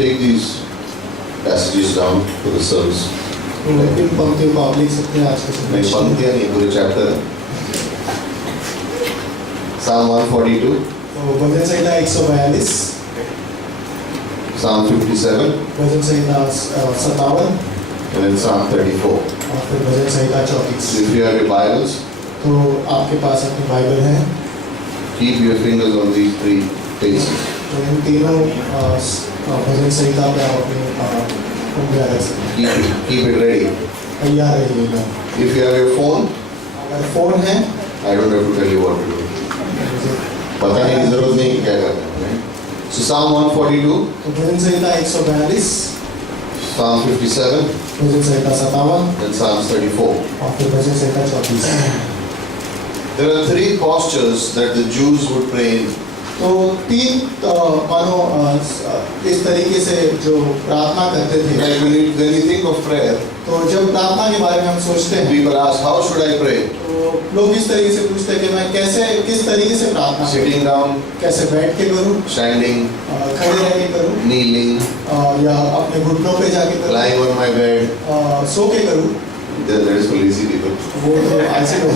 Take these passages down for the service. इन पंक्तियों को आप लिख सकते हैं आज के नहीं संदेश में। पंक्तियाँ नहीं पूरे चैप्टर है। Psalm 142, तो भजन संहिता 142, Psalm 57, bhajan Samhita 57 and then Psalm 34. और फिर भजन संहिता 34। So if you have your Bibles, तो आपके पास अपनी बाइबल है, keep your fingers on these three pages. तो इन तीनों भजन संहिता पे आप अपनी उंगलियां रख सकते हैं। Keep it ready. तैयार रहिएगा। If you have your phone, अगर फोन है, I don't have to tell you what to do. बताने की जरूरत नहीं कि क्या करना है। So Psalm 142, तो भजन संहिता 142, Psalm 57, bhajan Samhita 57 and Psalm 34. और फिर भजन संहिता 34। There are three postures that the Jews would pray in. तो तीन मानो इस तरीके से जो प्रार्थना करते थे। Like when you think of prayer, तो जब प्रार्थना के बारे में हम सोचते हैं, people ask, how should I pray? तो लोग इस तरीके से पूछते हैं कि मैं किस तरीके से प्रार्थना करूं? Sitting down, कैसे बैठ के करूं, standing, खड़े रह के करूं, kneeling, या अपने घुटनों पे जाके करूं, lying on my bed. सो के करूं। That is for lazy people. वो तो ऐसे लोग।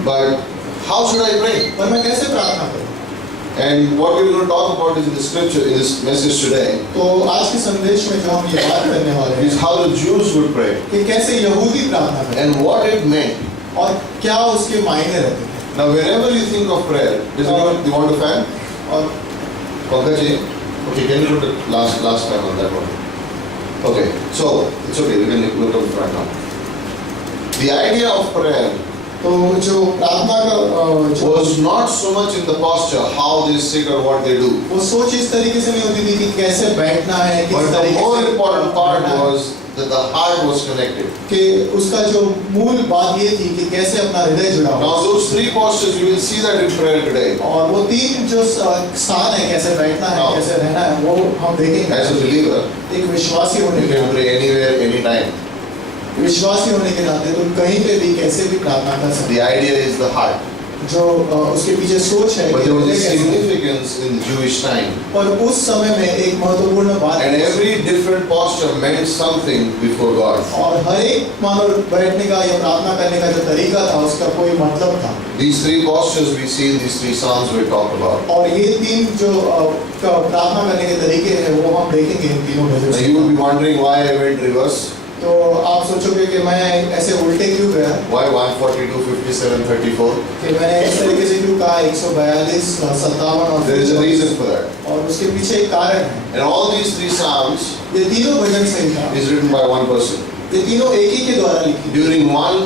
But how should I pray? पर मैं कैसे प्रार्थना करूं? And what we're going to talk about is in the scripture, in this message today, तो आज के संदेश में जो हम ये बात करने वाले is हैं how the Jews would pray कि कैसे यहूदी प्रार्थना करते and what it meant. हैं और क्या उसके मायने रहते हैं। Now, whenever you think of prayer, does anyone you want a fan? और Pankaj, okay, can you put the last fan on that one? Okay, so it's okay. We can look up front now. The idea of prayer तो जो प्रार्थना का जो was not so much in the posture, how they sit or what they do. वो सोच इस तरीके से नहीं होती थी कि कैसे बैठना है, किस But the तरीके more से important part बैठना है, was that the heart was connected. कि उसका जो मूल बात ये थी कि कैसे अपना हृदय जुड़ा Now हो। those three postures, you will see that in prayer today. और वो तीन जो स्थान है, कैसे बैठना है, हाँ। कैसे रहना है, वो हम देखेंगे। As a believer, एक विश्वासी होने you के can नाते, pray anywhere, anytime. विश्वासी होने के नाते तुम कहीं पे भी कैसे भी प्रार्थना कर सकते The idea is the heart. हो। जो उसके पीछे सोच है But कि there was a हृदय कैसे- significance in the Jewish time. पर उस समय में एक महत्वपूर्ण बात And है। every different posture meant something before God. और हर एक मानो बैठने का या प्रार्थना करने का जो तरीका था उसका कोई मतलब था। These three postures we see in these three Psalms we talked about. और ये तीन जो प्रार्थना करने के तरीके हैं वो हम देखेंगे इन तीनों Now भजन you will में। be wondering why I went reverse. तो आप सोचोगे कि मैं ऐसे उल्टे क्यों गया, Why 142, 57, 34? कि मैंने इस तरीके से क्यों कहा 142, 57 और There is a reason for that. और उसके पीछे एक कारण है। And all these three Psalms ये तीनों भजन संहिता, is written by one person ये तीनों एक ही के द्वारा लिखी during one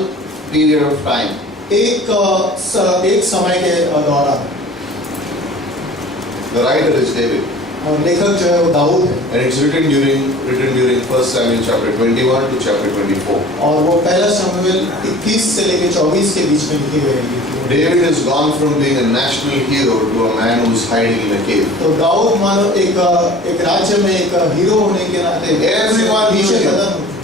period of time. एक समय के दौरान। The writer is David. और लेखक जो है वो दाऊद है। And it's written during 1 Samuel chapter 21 to chapter 24. और वो पहला शमूएल 21 से लेकर 24 के बीच में लिखी गई है। David has gone from being a national hero to a man who is hiding in a cave. तो दाऊद मानो एक राज्य में एक हीरो होने के नाते Everyone knew नीचे him. कदम उठा।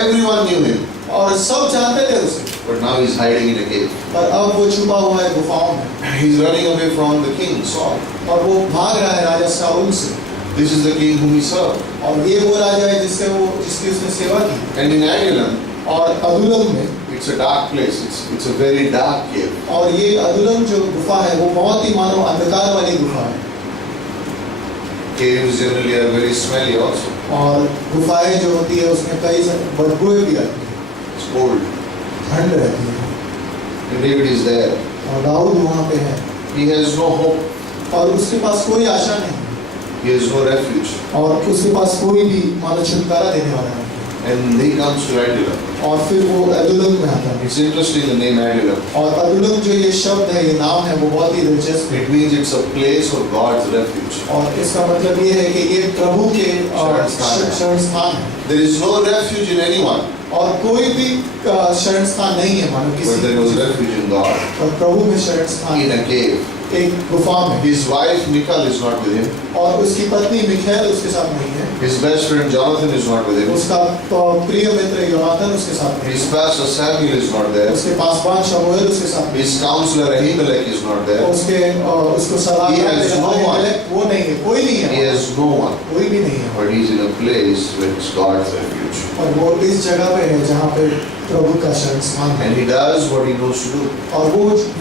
Everyone knew him, और सब जानते थे उसे, but now he's hiding in a cave. पर अब वो छुपा हुआ है गुफाओं में He's running away from the king, Saul. और वो भाग रहा है राजा शाऊल से। This is the king whom he served. और ये वो राजा है जिसकी उसने सेवा की। And in Adullam, और अदुल्लम में, it's a dark place. It's a very dark cave. और ये अदुल्लम जो गुफा है वो बहुत ही मानो अंधकार वाली गुफा है। Caves generally are very smelly also. और गुफाएं जो होती है उसमें कई बदबूएं भी आती है, It's cold. ठंड रहती है। And David is there. और दाऊद वहाँ पे है He has no hope. और उसके पास कोई आशा नहीं He has no refuge. और उसके पास कोई भी मानो छुटकारा देने वाला नहीं। And he comes to Adullam. और फिर वो अदुल्लम में आता है। It's interesting the name Adullam. और अदुल्लम जो ये शब्द है, ये नाम है, वो बहुत ही दिलचस्प है। It means it's a place of God's refuge. और इसका मतलब ये है कि ये प्रभु के शरण स्थान है। शरण स्थान है। There is no refuge in anyone, और कोई भी शरण स्थान नहीं है मानो but there was किसी, refuge in God. और प्रभु में शरण स्थान In a cave. एक गुफा में। His wife Michal is not with him. और उसकी पत्नी मिखाएल उसके साथ नहीं है। His best friend Jonathan is not with him. उसका प्रिय मित्र योनाथन उसके साथ नहीं His है। pastor Samuel is not there. उसके पासवान शमूएल उसके साथ नहीं His counselor Ahimelech is not है। there. उसको सलाह He has देने no वाले one. वो नहीं है, कोई नहीं He है, has no one. कोई भी नहीं है। But he's in a place where it's God's refuge. और वो इस जगह पे है जहाँ पे प्रभु का शरण स्थान है। And he does what he knows to do. और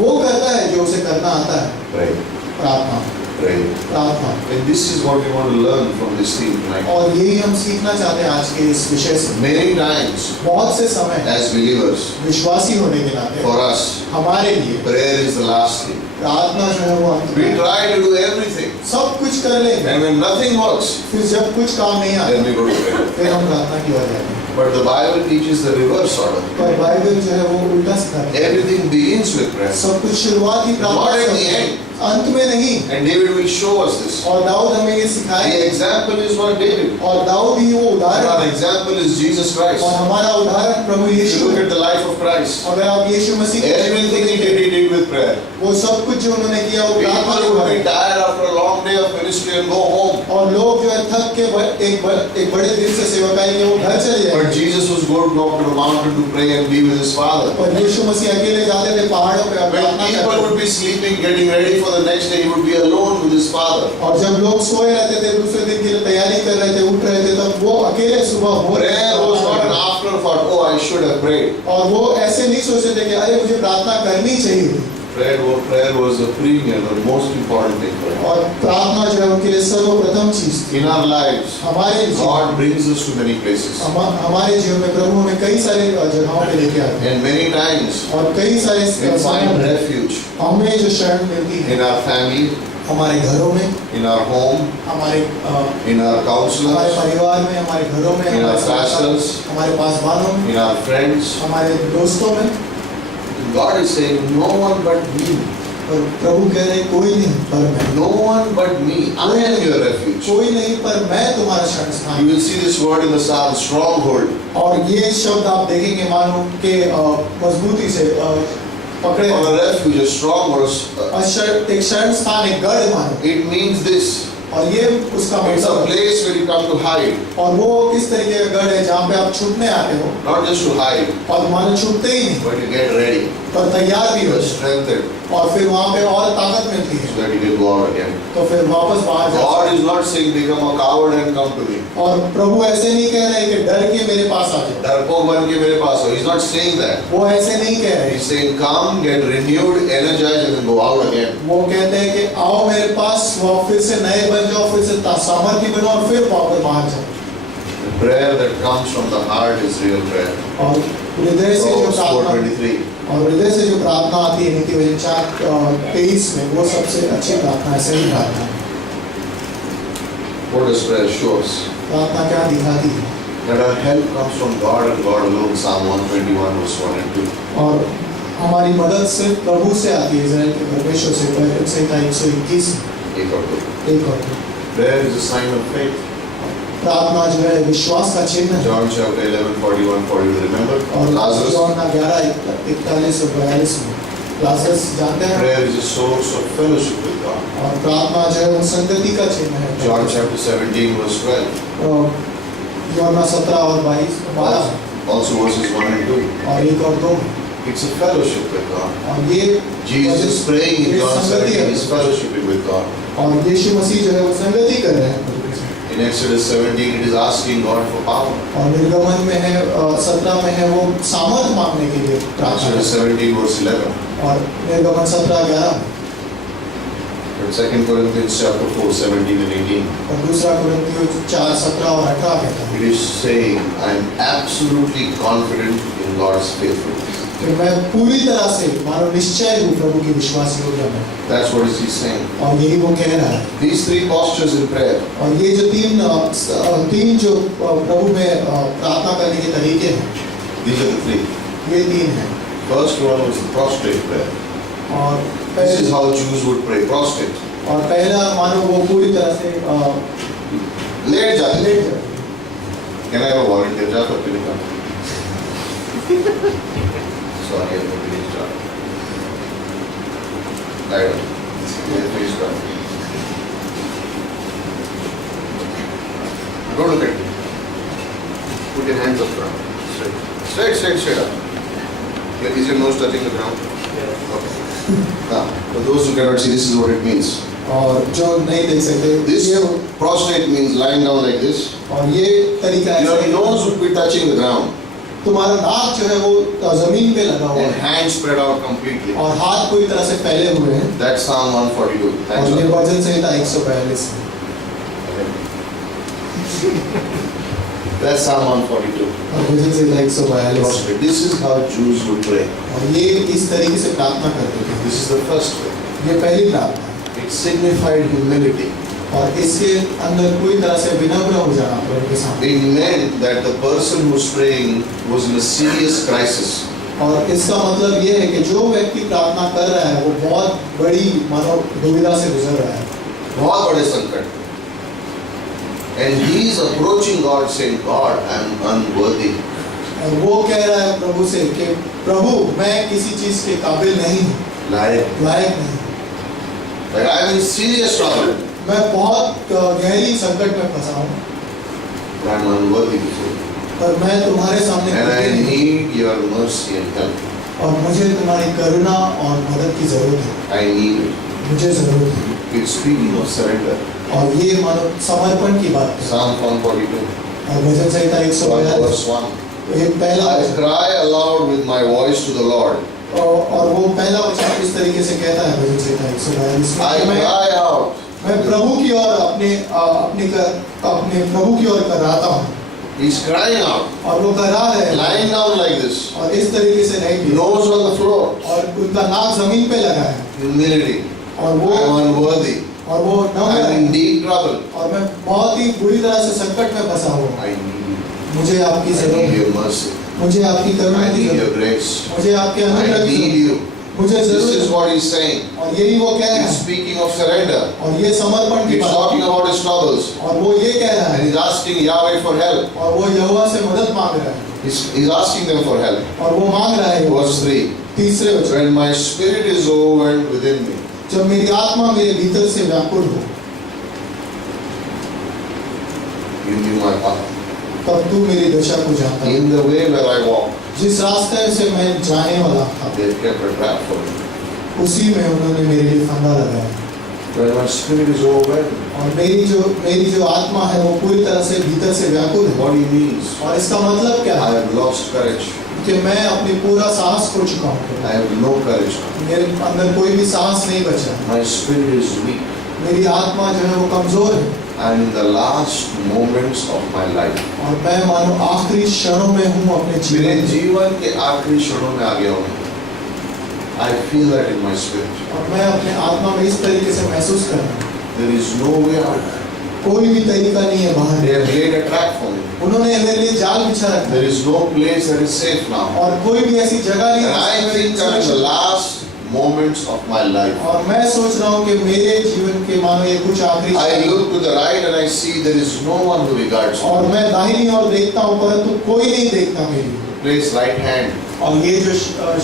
वो करता है जो उसे करना आता है, Pray. प्रार्थना Pray. प्रार्थना। And this is what we want to learn from this theme tonight. और यही हम सीखना चाहते हैं आज के इस विषय से। Many times, बहुत से समय as believers, विश्वासी होने के नाते for us, हमारे लिए prayer is the last thing. प्रार्थना जो है वो अंत We में। try to do everything. सब कुछ कर लेंगे, And when nothing works, फिर जब कुछ काम नहीं आता then we go to prayer. फिर हम प्रार्थना की ओर जाते हैं। But the Bible teaches the reverse order. पर बाइबल जो है वो उल्टा सिखाती है। Everything begins with prayer. सब कुछ शुरुआत ही प्रार्थना Not at से the होती है, end. अंत में नहीं। And David will show us this. और दाऊद हमें ये सिखाए। The example is not David. और दाऊद ही वो Our उदाहरण है। example is Jesus Christ. और हमारा उदाहरण प्रभु If यीशु you look है। at the life of Christ, अगर आप यीशु मसीह के जीवन को everything he देखें, did with prayer. वो सब कुछ जो उन्होंने किया वो प्रार्थना People के would द्वारा। be tired after a long day of ministry and go home. और लोग जो है थक के एक बड़े दिन से सेवकाई के वो घर चले But जाए। Jesus was going to go up to the mountain to pray and be with his Father. और यीशु मसीह अकेले जाते थे पहाड़ों पे और When प्रार्थना people करते would be sleeping, getting ready for the next day, he would be alone with his Father. थे। और जब लोग सोए रहते थे दूसरे दिन के लिए तैयारी कर रहे थे, उठ रहे थे, तब वो अकेले सुबह हो रहे Prayer was not an afterthought. Oh, I should have prayed. और वो ऐसे नहीं सोचते थे कि अरे मुझे प्रार्थना करनी चाहिए। Prayer was the premier, the most important thing for him. और प्रार्थना जो है उनके लिए सर्वप्रथम चीज थी। In our lives, हमारे God brings us to many places. हमारे जीवन में प्रभु हमें कई सारे जगहों पे लेके आते हैं And many times, और कई सारे we find refuge हमें जो शरण मिलती है in our family, हमारे घरों में, in our home, हमारे in our हमारे counselors, परिवार में, हमारे घरों में, in our हमारे pastors, हमारे पासवानों में, in our friends. हमारे दोस्तों में। God is saying, no one but me. और प्रभु कह रहे कोई नहीं पर मैं, No one but me. I am your refuge. कोई नहीं पर मैं तुम्हारा शरण You स्थान। will see this word in the Psalm, stronghold. और ये शब्द आप देखेंगे मानो के मजबूती से पकड़े Or a refuge, a stronghold. एक शरण स्थान, एक गढ़ मानो। It means this. और ये उसका It's a मतलब, place where you come to hide. और वो किस तरीके का गढ़ है जहाँ पे आप छुपने आते हो Not just to hide, और मानो छुपते ही नहीं but to get ready. पर तैयार भी You हो are strengthened और फिर वहाँ पे और ताकत मिलती है so that you can go out again. तो फिर वापस बाहर जाओ। God is not saying become a coward and come to me. और प्रभु ऐसे नहीं कह रहे कि डर के मेरे पास आ जाओ, डरपोक बन के मेरे पास हो. He's not saying that. वो ऐसे नहीं कह रहे। He's saying come, get renewed, energized, and then go out again. वो कहते हैं कि आओ मेरे पास, वो फिर से नए बन जाओ, फिर से सामर्थ्य बनो और फिर वापस बाहर जाओ। The prayer that comes from the heart is real prayer. और हृदय से जो Proverbs प्रार्थना 4:23. और हृदय से जो प्रार्थना आती है नीति वचन 4:23 में, वो सबसे अच्छी प्रार्थना है, सही प्रार्थना है। What does prayer show us? प्रार्थना क्या दिखाती है? That our help comes from God and God alone. Psalm 121 verse 1 and 2. और हमारी मदद सिर्फ प्रभु से आती है, इज़राइल के परमेश्वर से। पवित्र संहिता 121 एक और दो. एक और दो। Prayer is a sign of faith. प्रार्थना जो है विश्वास का चिन्ह है। John chapter 11:41-42. Remember और Lazarus? यूहन्ना 11:41 और 42 में लाजरस जानते हैं। Prayer is a source of fellowship with God. और प्रार्थना जो है वो संगति का चिन्ह है। John chapter 17 verse 12. यूहन्ना 17 और 12 Also verses 1 and 2. और 1 और 2। It's a fellowship with God. और ये Jesus praying in ये John संगति 17 है। is fellowshipping with God. और यीशु मसीह जो है वो संगति कर रहे हैं। In Exodus 17 it is asking God for power. और निर्गमन में है 17 में है वो सामर्थ मांगने के लिए प्रार्थना। Exodus 17 verse 11. और निर्गमन 17:11 But 2 Corinthians chapter 4 17 and 18. और दूसरा कुरिन्थियों 4:17 और 18 कहता है It is saying, I am absolutely confident in God's faithfulness. कि मैं पूरी तरह से मानो निश्चय हूँ प्रभु की विश्वासी हो जाऊँ। That's what is he saying. और यही वो कह रहा है। These three postures in prayer. और ये जो तीन जो प्रभु में प्रार्थना करने के तरीके हैं, These are the three. ये 3 हैं। First one was the prostrate prayer. और This is how Jews would pray, prostrate. और पहला मानो वो पूरी तरह से लेट जाते. लेट जाते। Can I have a volunteer? जा सकते हैं. Sorry, I'm going to start. Lie down. Don't look at me. Put your hands up front. Straight up. Is your nose touching the ground? Okay. Now, for those who cannot see, this is what it means. और जो नहीं देख सकते This ये prostrate means lying down like this. और ये तरीका Your ऐसा nose would be touching the ground तुम्हारा नाक जो है वो जमीन पे लगा हुआ and है hands spread out completely. और हाथ पूरी तरह से फैले हुए हैं That's Psalm 142. और Thanks ये a lot. वचन संहिता 142 है That's Psalm 142. और वचन संहिता 142 Prostrate. This is how Jews would pray. और ये इस तरीके से प्रार्थना करते थे This is the first way. ये पहली प्रार्थना It signified humility. और इसके अंदर पूरी तरह से विनम्र हो जाना प्रभु के सामने It meant that the person who's praying was in a serious crisis. और इसका मतलब ये है कि जो व्यक्ति प्रार्थना कर रहा है वो बहुत बड़ी मानो दुविधा से गुजर रहा है बहुत बड़े संकट. And he is approaching God saying, God, I am unworthy. और वो कह रहा है प्रभु से कि प्रभु मैं किसी चीज के काबिल नहीं हूँ Like लायक नहीं I am in serious trouble. मैं बहुत गहरी संकट में फंसा हूँ I am unworthy before you. पर मैं तुम्हारे सामने And I कुछ नहीं हूँ। need your mercy and help. और मुझे तुम्हारी करुणा और मदद की जरूरत है I need it. मुझे जरूरत है It's speaking of surrender. और ये मानो समर्पण की बात है Psalm 142, और भजन संहिता 142 verse 1. ये पहला I वचन cry aloud with my voice to the Lord. और वो पहला वचन इस तरीके से कहता है भजन संहिता 142 I में cry out. मैं प्रभु की ओर अपने प्रभु की ओर कराता हूँ He's crying out, और वो करा रहे हैं lying down like this, और इस तरीके से नहीं किया nose on the floor. और उनका नाक जमीन पे लगा है Humility. और वो I am unworthy. और वो नम्र I am है in deep trouble. और मैं बहुत ही बुरी तरह से संकट में फंसा हुआ हूँ I need you. मुझे आपकी I जरूरत need है your mercy. मुझे आपकी करुणा I की need your जरूरत grace. है मुझे आपके I अनुग्रह की need जरूरत you. है मुझे This जरूरत is है what he's saying. और यही वो कह रहा He's है speaking of surrender. और ये समर्पण की He's बात talking about his troubles. और वो ये कह रहा And है he's asking Yahweh for help. और वो यहोवा से मदद मांग रहा है He's asking them for help. और वो मांग रहा है Verse 3. तीसरे वचन When my spirit is overwhelmed within me, जब मेरी आत्मा मेरे भीतर से व्याकुल हो you knew my path. तब तू मेरी दशा को जानता है In the way where I walk, जिस रास्ते से मैं जाने वाला था they have kept a trap for me. उसी में उन्होंने मेरे लिए फंदा लगाया When my spirit is overwhelmed, और मेरी जो आत्मा है वो पूरी तरह से भीतर से व्याकुल है what he means, और इसका मतलब क्या I है have lost courage. कि मैं अपनी पूरा साहस खो चुका हूँ I have no courage. मेरे अंदर कोई भी साहस नहीं बचा My spirit is weak. मेरी आत्मा जो है वो कमजोर है I am in the last moments of my life. और मैं मानो आखिरी क्षणों में हूँ अपने मेरे जीवन में जीवन के आखिरी क्षणों में आ गया हूँ. I feel that in my spirit. और मैं अपने आत्मा में इस तरीके से महसूस कर रहा हूँ There is no way out. कोई भी तरीका नहीं है बाहर They have laid a trap for me. उन्होंने मेरे लिए जाल बिछा रखा There is no place that is safe now. और कोई भी ऐसी जगह नहीं And I think I'm in the last moments of my life. और मैं सोच रहा हूँ कि मेरे जीवन के मानो ये कुछ आखिरी I क्षण look to the right and I see there is no one who regards me. और मैं दाहिनी ओर देखता हूँ परंतु कोई नहीं देखता मेरी Place right hand. और ये जो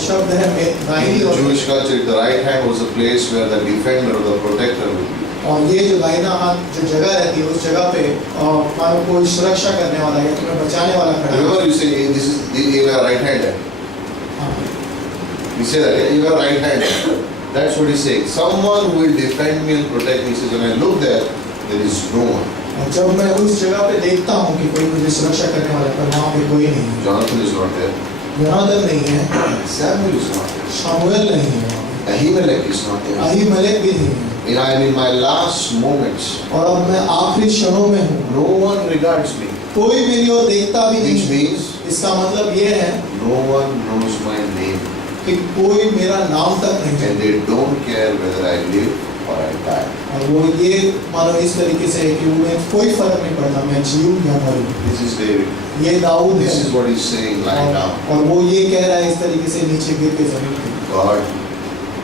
शब्द है दाहिनी In the ore Jewish culture, the right hand was a place where the defender or the protector would be. और ये जो दाहिना हाथ जो जगह रहती है उस जगह पे मानो कोई सुरक्षा करने वाला या तुम्हें बचाने वाला खड़ा है Remember you say, hey, this is you are right hander. हाँ। You say that, yeah, you are right hander. That's what he's saying. Someone who will defend me and protect me. He says, when I look there is no one. और जब मैं उस जगह पे देखता हूँ कि कोई मुझे सुरक्षा करने वाला है पर वहाँ पे कोई नहीं है Jonathan is not there. Yonatan नहीं है Samuel is not there. Samuel नहीं है वहाँ पे। Ahimelech is not there. अहीमेलेक भी नहीं है And I am in my last moments. और अब मैं आखिरी क्षणों में हूँ No one regards me. कोई मेरी ओर देखता भी Which नहीं means इसका मतलब ये है no one knows my name. कि कोई मेरा नाम तक नहीं And जानता they don't care whether I live or I die. और वो ये मानो इस तरीके से है कि उन्हें कोई फर्क नहीं पड़ता मैं जीऊँ या मरूँ This is David. ये दाऊद This है is what he's saying lying down. और वो ये कह रहा है इस तरीके से नीचे गिर के जमीन पे God,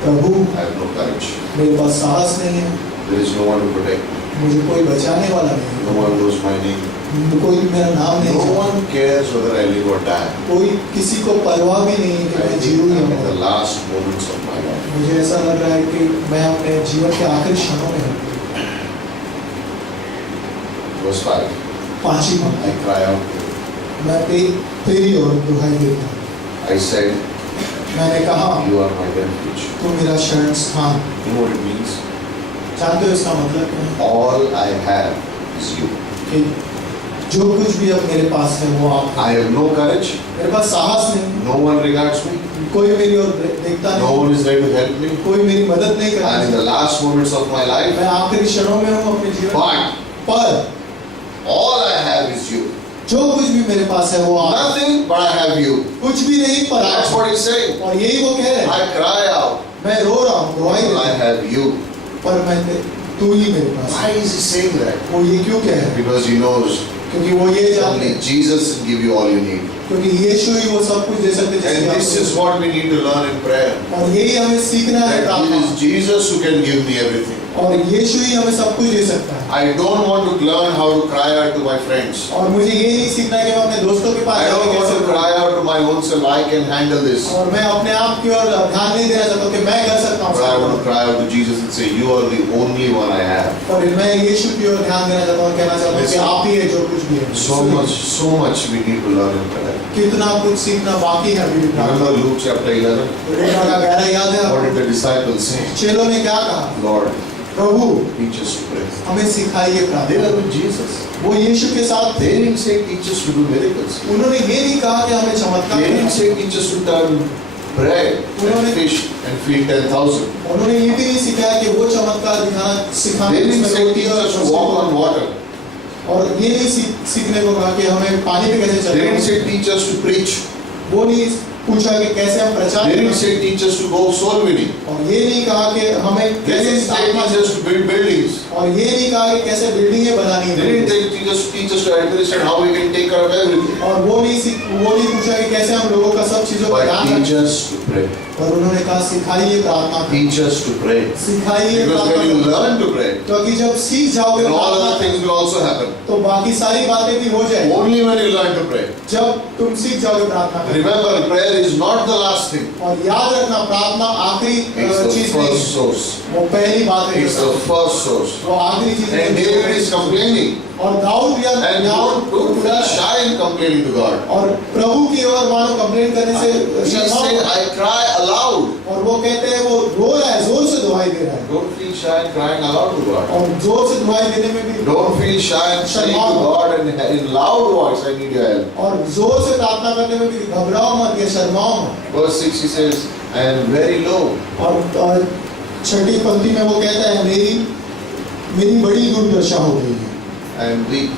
Prabhu I have no courage. मेरे पास साहस नहीं है There is no one to protect me. मुझे कोई बचाने वाला नहीं No one knows my name. है कोई मेरा नाम नहीं No जानता one cares whether I live or die. कोई किसी को परवाह भी नहीं है कि I मैं think जीऊँ या I'm in the मरूँ last moments of my life. मुझे ऐसा लग रहा है कि मैं अपने जीवन के आखिरी क्षणों में हूँ Verse 5. पांचवी पंक्ति। I cry out to you. मैं तेरी ओर दुहाई देता हूँ। I said, मैंने कहा you are my refuge. तू मेरा शरण स्थान। You know what it means? जानते हो इसका मतलब क्या है? All I have is you. कि जो कुछ भी अब मेरे पास है वो आप। I have no courage. मेरे पास साहस नहीं, No one regards me. कोई मेरी ओर देखता No नहीं, one is there to help me. कोई मेरी मदद नहीं And in करता। the last moments of my life, मैं आखिरी क्षणों में हूँ अपने जीवन में। पर all I have is you. जो कुछ भी मेरे पास है वो आप। Nothing, but I have you. कुछ भी नहीं पर That's आप। what he's saying. और यही वो कह रहे हैं। I cry out. मैं रो रहा हूँ, दुहाई देता I हूँ, have you. पर मैं तू ही मेरे पास Why है। is he saying that? वो ये क्यों कह रहे हैं? Because he knows क्योंकि वो ये जानते only हैं, Jesus can give you all you need. क्योंकि यीशु ही वो सब कुछ दे सकते हैं And जिसकी this is आपको। what we need to learn in prayer. और यही हमें सीखना है That it प्रार्थना। is Jesus who can give me everything. और यीशु ही हमें सब कुछ दे सकता है। I don't want to learn how to cry out to my friends. और मुझे ये नहीं सीखना है कि मैं अपने दोस्तों के पास I जाके don't want कैसे to करूं। cry out to my own self. I can handle this. और मैं अपने आप की ओर ध्यान नहीं देना चाहता हूं कि मैं कर सकता But I want हूँ। to cry out to Jesus and say, you are the only one I have. और मैं यीशु की ओर ध्यान देना चाहता हूँ, कहना चाहता हूँ कि आप ही है जो कुछ भी है। So much we need to learn in prayer. कितना कुछ सीखना बाकी है अभी भी प्रार्थना। Remember Luke chapter 11? लूका का गहरा याद है What आपको? did the disciples say? चेलों ने क्या कहा? Lord, Prabhu teach us to pray. हमें सिखाइए They प्रार्थना। were with Jesus. वो यीशु के साथ थे। They didn't say teach us to do miracles. उन्होंने ये नहीं कहा कि हमें चमत्कार They didn't करना। say teach us to turn bread and fish and feed 10,000. उन्होंने ये भी नहीं सिखाया कि वो चमत्कार दिखाना सिखाना They didn't जिसमें say रोटी teach और us to मछली walk हो। on water. और ये नहीं सीखने को कहा कि हमें पानी पे कैसे They चलना didn't है। say teach us to preach. वो नहीं पूछा कि कैसे हम प्रचार They didn't करें। say teach us to go soul winning. और ये नहीं कहा कि हमें They कैसे didn't say स्थापना teach us to build buildings. और ये नहीं कहा कि कैसे बिल्डिंगें बनानी They है। didn't teach us to administrate how we can take care of everything. और वो नहीं पूछा कि कैसे हम लोगों का सब चीजों का But ध्यान teach रखें। us to pray. और उन्होंने कहा सिखाइए प्रार्थना करें। Teach us to pray. सिखाइए Because when you प्रार्थना करें। learn to pray, क्योंकि जब सीख जाओगे then all प्रार्थना other things will also happen. तो बाकी सारी बातें भी हो जाएगी। Only when you learn to pray. जब तुम सीख जाओगे प्रार्थना करना। Remember, prayer is not the last thing. और याद रखना प्रार्थना आखिरी It's the चीज नहीं first source. वो पहली बात है It's the first source. वो आखिरी चीज And David is complaining. और दाऊद या And don't feel shy in complaining to God. और प्रभु की ओर मानो कंप्लेंट करने से He शर्माओ। said, I cry aloud. और वो कहते हैं वो रो रहा है, जोर से दुहाई दे रहा है Don't feel shy in crying aloud to God. और जोर से दुहाई देने में भी Don't feel shy in saying to God and in loud voice, I need your help. और जोर से प्रार्थना करने में भी घबराओ मत या शर्माओ मत। Verse 6 he says, I am very low. और छठी पंक्ति में वो कहता है मेरी बड़ी दुर्दशा हो गई है। I am weak.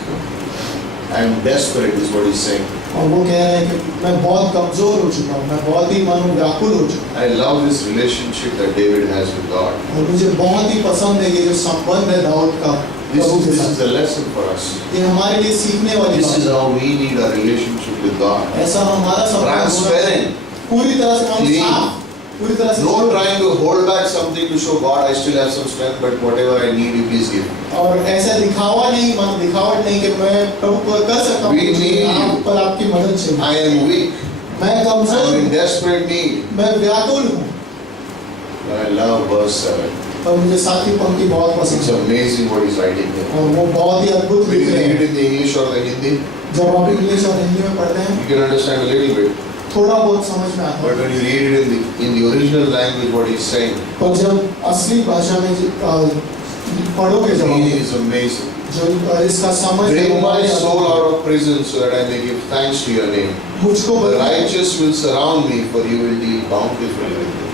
I am desperate is what he's saying. और वो कह रहे हैं कि मैं बहुत कमजोर हो चुका हूँ, मैं बहुत ही मानो व्याकुल हो चुका I love this relationship that David has with God. हूँ और मुझे बहुत ही पसंद है ये जो संबंध है दाऊद का प्रभु के This साथ। is a lesson for us. ये हमारे लिए सीखने वाली This is बात how we need our relationship with God. है। ऐसा हमारा संबंध होना चाहिए। Transparent. पूरी तरह से मानो Clean. साफ, पूरी तरह से Not trying to hold back something to show God I still have some strength, but whatever I need, you please give. और ऐसा दिखावा नहीं, मानो दिखावट नहीं कि मैं प्रभु को कर सकता हूँ, We need आप पर आपकी मदद चाहिए। I am weak. मैं I कमजोर am in हूँ, desperate need. मैं व्याकुल हूँ। But I love verse 7. और मुझे सातवीं पंक्ति बहुत It's पसंद है amazing what he's writing here. और वो बहुत ही अद्भुत When लिख you रहे read it हैं। in the English or the Hindi, जब आप इंग्लिश और हिंदी में पढ़ते हैं you can understand a little bit. थोड़ा बहुत समझ में आता But है, when you read it in the original language, what he's saying, पर जब असली भाषा में पढ़ोगे the जब meaning आप, is amazing. जो इसका समझ है, Bring वो my बहुत ही soul अद्भुत है। out of prison so that I may give thanks to your name. मुझको The बता righteous will surround me, for you will deal bountifully with me.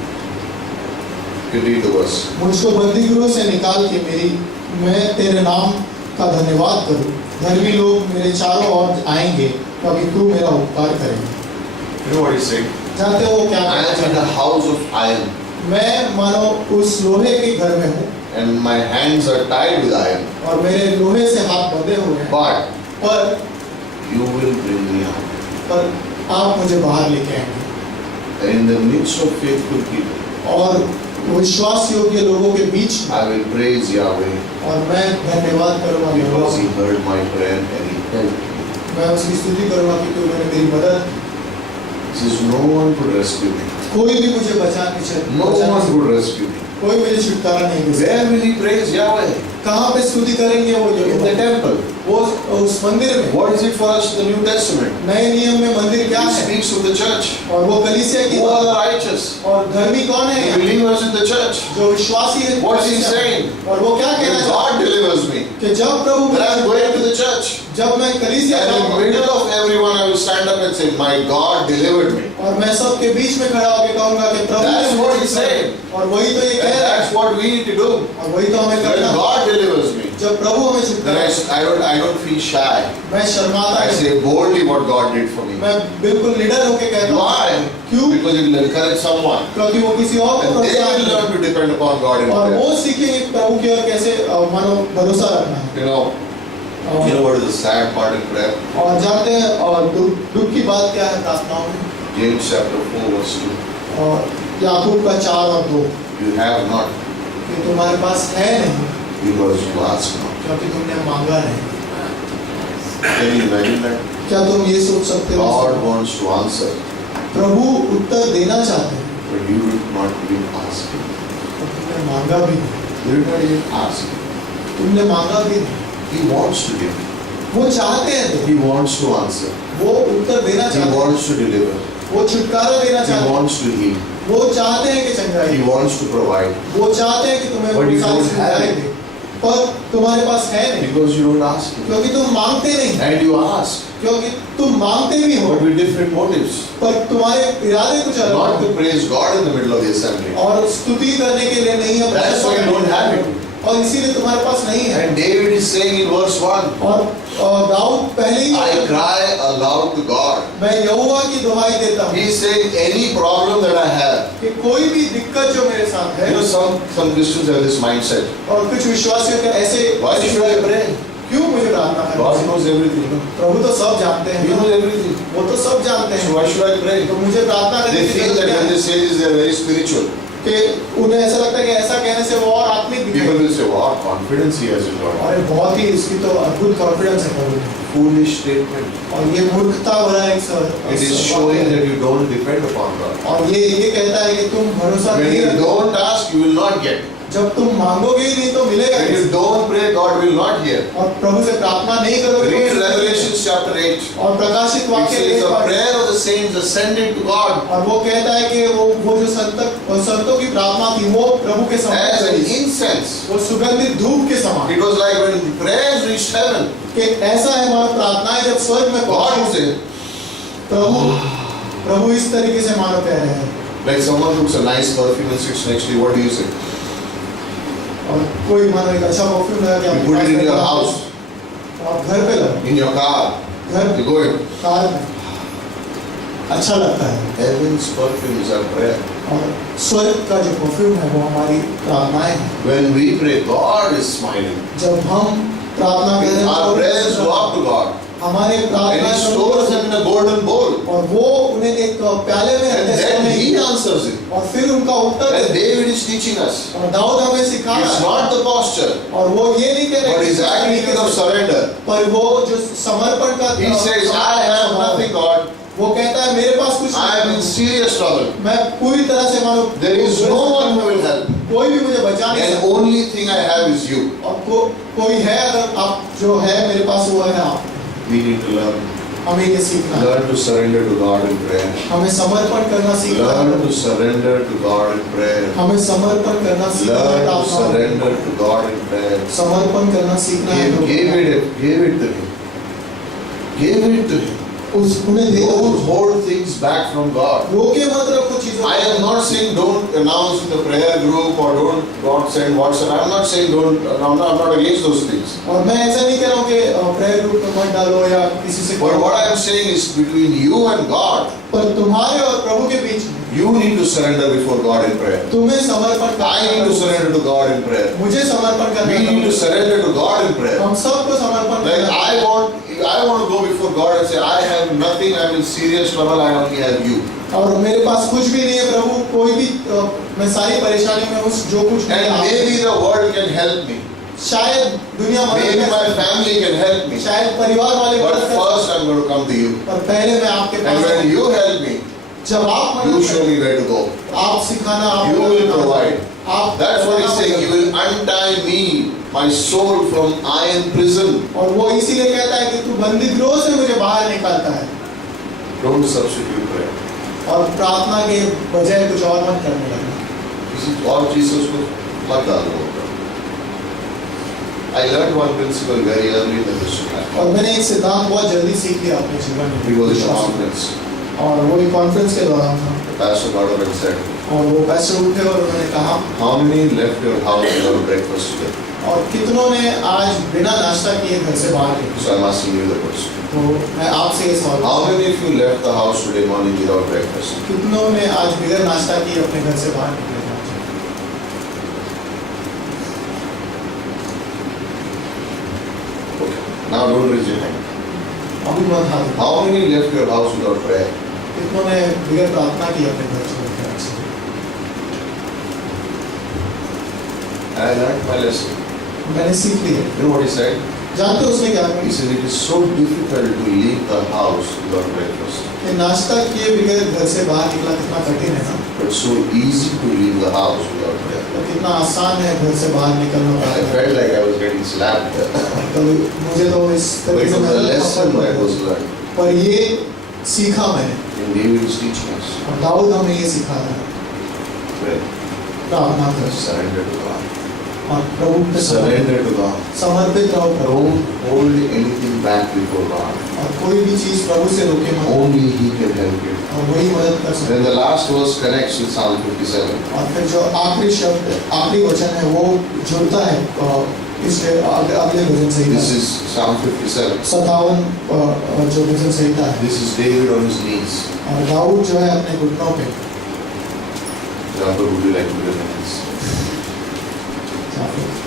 You read the verse. मुझको बंदीगृह से निकाल के मैं तेरे नाम का धन्यवाद करूं। धर्मी लोग मेरे चारों ओर आएंगे क्योंकि तू मेरा उपकार करेगा। You know what he's saying? जानते हो क्या I am in the house of iron, मैं मानो उस लोहे के घर में हूँ and my hands are tied with iron. और मेरे लोहे से हाथ बंधे हुए हैं, But पर you will bring me out. आप मुझे बाहर लेके आएंगे And in the midst of faithful people, और विश्वास योग्य लोगों के बीच में I will praise Yahweh, और मैं धन्यवाद करूँगा because Jehovah he heard my prayer and he helped me. मैं उसकी स्तुति करूँगा क्योंकि उन्होंने मेरी मदद। He says, no one could rescue me. कोई भी मुझे बचा No one could rescue me. कोई मुझे छुटकारा नहीं दे सकता। Where will he praise Yahweh? कहाँ पे स्तुति करेंगे वो जो In the temple. वो उस मंदिर में। What is it for us in the New Testament? नए नियम में मंदिर क्या He है? speaks of the church. और वो कलीसिया की Who are the बात। righteous? और धर्मी कौन है? The believers in the church. जो विश्वासी है। What is he saying? और वो क्या कहना When चाहता God delivers me, है कि जब प्रभु when I am going to the church, जब मैं कलीसिया and in the जाऊंगा middle of everyone, I will stand up and say, "My God delivered me." और मैं सबके बीच में खड़ा होकर कहूंगा कि प्रभु That's ने what मुझे he's saying. और वही तो ये And कह रहा that's है what we need to do. और वही तो हमें When करना है। God delivers me, जब प्रभु हमें then छुटकारा I don't feel shy. मैं शर्माता I नहीं। say boldly what God did for me. मैं बिल्कुल निडर होकर कहता हूँ। Why? क्यों? Because it will encourage someone. क्योंकि वो किसी और को And they प्रोत्साहन will देगा। learn to depend upon God in और prayer. वो सीखेंगे प्रभु की ओर कैसे मानो भरोसा रखना है। You know what is the sad part in prayer? और जानते हैं और दुख की बात क्या है प्रार्थनाओं में? James chapter 4 verse 2. और याकूब का 4 और 2 You have not कि तुम्हारे पास है नहीं because you ask not. क्योंकि तुमने मांगा नहीं। Can you imagine that? क्या तुम ये सोच सकते हो? God wants to answer, प्रभु उत्तर देना चाहते हैं but you did not even ask Him. और तुमने मांगा भी नहीं। You did not even ask Him. तुमने मांगा भी नहीं। He wants to give. वो चाहते हैं तो He wants to answer. वो उत्तर देना He चाहते हैं। wants to deliver. वो छुटकारा देना He चाहते हैं। wants to heal. वो चाहते हैं कि चंगाई। He wants to provide. वो चाहते हैं कि तुम्हें But you वो सारी don't have सुविधाएं it. दे। पर तुम्हारे पास है नहीं Because you don't ask Him. क्योंकि तुम मांगते नहीं। And you ask, क्योंकि तुम मांगते भी हो but with different motives. पर तुम्हारे इरादे कुछ अलग Not हैं। to praise God in the middle of the assembly. और स्तुति करने के लिए नहीं है। That's why you don't have it. और इसीलिए तुम्हारे पास नहीं है। And David is saying in verse 1, और दाऊद पहले ही I cry aloud to God. मैं यहोवा की दुहाई देता हूँ He is saying any problem that I have. कि कोई भी दिक्कत जो मेरे साथ है You know, some Christians have this mindset. और कुछ विश्वासियों के ऐसे Why should I pray? क्यों मुझे प्रार्थना करनी God चाहिए? knows everything. No? प्रभु तो सब जानते He हैं knows everything. वो तो सब जानते So हैं why should I pray? तो मुझे प्रार्थना करने They की feel जरूरत that क्या when है? they say this, they are very spiritual. कि उन्हें ऐसा लगता है कि ऐसा कहने से वो और आत्मिक People दिखेगा। will say, wow, confidence he has in God. और बहुत ही इसकी तो अद्भुत कॉन्फिडेंस है प्रभु में। Foolish statement. और ये मूर्खता भरा एक It is showing that you don't depend upon God. और ये कहता है कि तुम भरोसा When नहीं you रखते। don't ask, you will not get. जब तुम मांगोगे ही नहीं तो मिलेगा When you कैसे? don't pray, God will not hear. और प्रभु से प्रार्थना नहीं करोगे Read तो Revelation chapter 8. और प्रकाशित It वाक्य says एक the bar- prayer of the saints ascended to God और वो कहता है कि वो जो संतों की प्रार्थना थी वो प्रभु के as an समान incense. वो सुगंधित धूप के समान It was like when prayers reached heaven, कि ऐसा है मानो प्रार्थनाएं जब स्वर्ग में God would पहुंचे say, प्रभु इस तरीके से मानो कह रहे हैं like someone looks a nice perfume and sits next to you, what do you say? और कोई मानो एक अच्छा परफ्यूम लगा कि You आपके put pass it in your लगा, house, और घर पे लगा in your car, घर you go in. कार में अच्छा लगता है Heaven's perfume is our prayer. और स्वर्ग का जो परफ्यूम है वो हमारी प्रार्थनाएं हैं When we pray, God is smiling. जब हम प्रार्थना करते हैं Our prayers go up to God. हमारे And He प्रार्थना stores them in a golden bowl. और वो उन्हें एक प्याले में And रखते हैं then He answers it. और फिर उनका उत्तर And देते हैं। David is teaching us. और दाऊद हमें सिखा It's रहा है not the posture, और वो ये नहीं कह रहे but कि His इस तरीके attitude of से- surrender. पर वो जो समर्पण का He says, I have nothing, God. वो कहता है मेरे पास कुछ I am in नहीं serious trouble. मैं पूरी तरह से मानो There is no one who will help. कोई भी मुझे बचा नहीं And सकता only thing I have is you. और कोई है अगर आप जो है मेरे पास वो है आप We need to learn. हमें ये सीखना है Learn to surrender to God in prayer. हमें समर्पण करना सीखना Learn है to surrender to God in prayer. हमें समर्पण करना सीखना है Learn to प्रार्थना में। surrender to God in prayer. समर्पण करना सीखना है Give it to Him. Give it to Him. उन्हें दे दो Don't hold things back from God. रोके मत रखो चीजों I am not saying don't announce in the prayer group or don't send WhatsApp. I am not saying don't. I'm not against those things. और मैं ऐसा नहीं कह रहा हूँ कि प्रेयर ग्रुप में मत डालो या किसी से But what I am saying is between you and God, पर तुम्हारे और प्रभु के बीच में you need to surrender before God in prayer. तुम्हें समर्पण I need to surrender to God in prayer. मुझे समर्पण We need करना to surrender to God in prayer. हम सबको समर्पण Like करना I want to go before God and say, I have nothing, I'm in serious trouble, I only have you. और मेरे पास कुछ भी नहीं है प्रभु कोई भी मैं सारी परेशानी में उस जो कुछ And maybe the world can help me. शायद दुनिया Maybe मदद my कर family can help me. शायद परिवार वाले But मदद कर first I'm going to come to you. पर पहले मैं आपके And pass when you help me, जब आप you मदद show me where to go. आप सिखाना आप You will provide. आप That's what he's saying. You will untie me, my soul, from iron prison. और वो इसीलिए कहता है कि तू बंदी गृह से मुझे बाहर निकालता है Don't substitute prayer. और प्रार्थना के बजाय कुछ और मत करने लगा किसी और चीज से उसको मत डालो. I learned one principle very early in the Christian life. और मैंने एक सिद्धांत बहुत जल्दी सीख लिया अपने जीवन में It was in a conference. और वो एक कॉन्फ्रेंस के दौरान था The pastor got up and said, और वो पैसे उठे और उन्होंने कहा "How many left your house without breakfast today?" और कितनों ने आज बिना नाश्ता किए घर से बाहर निकले So I'm asking you the question. तो मैं आपसे ये सवाल How many of you left the house today morning without breakfast? कितनों ने आज बिगर नाश्ता किए अपने घर से बाहर निकले थे? Okay. Now don't raise your hand. अभी मत हाथ उठाओ। How many left your house without prayer? कितनों ने बिगर प्रार्थना की अपने घर छोड़ के आज से? And I learned my lesson. मैंने सीख लिया You know what he said? जानते हो उसने क्या He कहा said it is so difficult to leave the house without breakfast, कि नाश्ता किए बिगर घर से बाहर निकला कितना कठिन है ना but so easy to leave the house without prayer. तो कितना आसान है घर से बाहर निकलना I felt like I was getting slapped. तो मुझे तो इस But it तरीके was a से lesson that was learned. पर ये सीखा मैंने And David is teaching us. और दाऊद हमें ये सिखा रहा है Pray. प्रार्थना कर Surrender to God. और प्रभु पे Surrender to God. समर्पित रहो प्रभु Don't hold anything back before God. और कोई भी चीज प्रभु से रोके मत Only He can help you. और वही मदद कर सकते Then the last verse connects with Psalm 57. और फिर जो आखिरी शब्द आखिरी वचन है वो जुड़ता है इसके अगले भजन This संहिता is Psalm 57. 57 जो भजन संहिता है This is David on his knees. और दाऊद जो है अपने घुटनों पे Rabbi, would you like to get on this?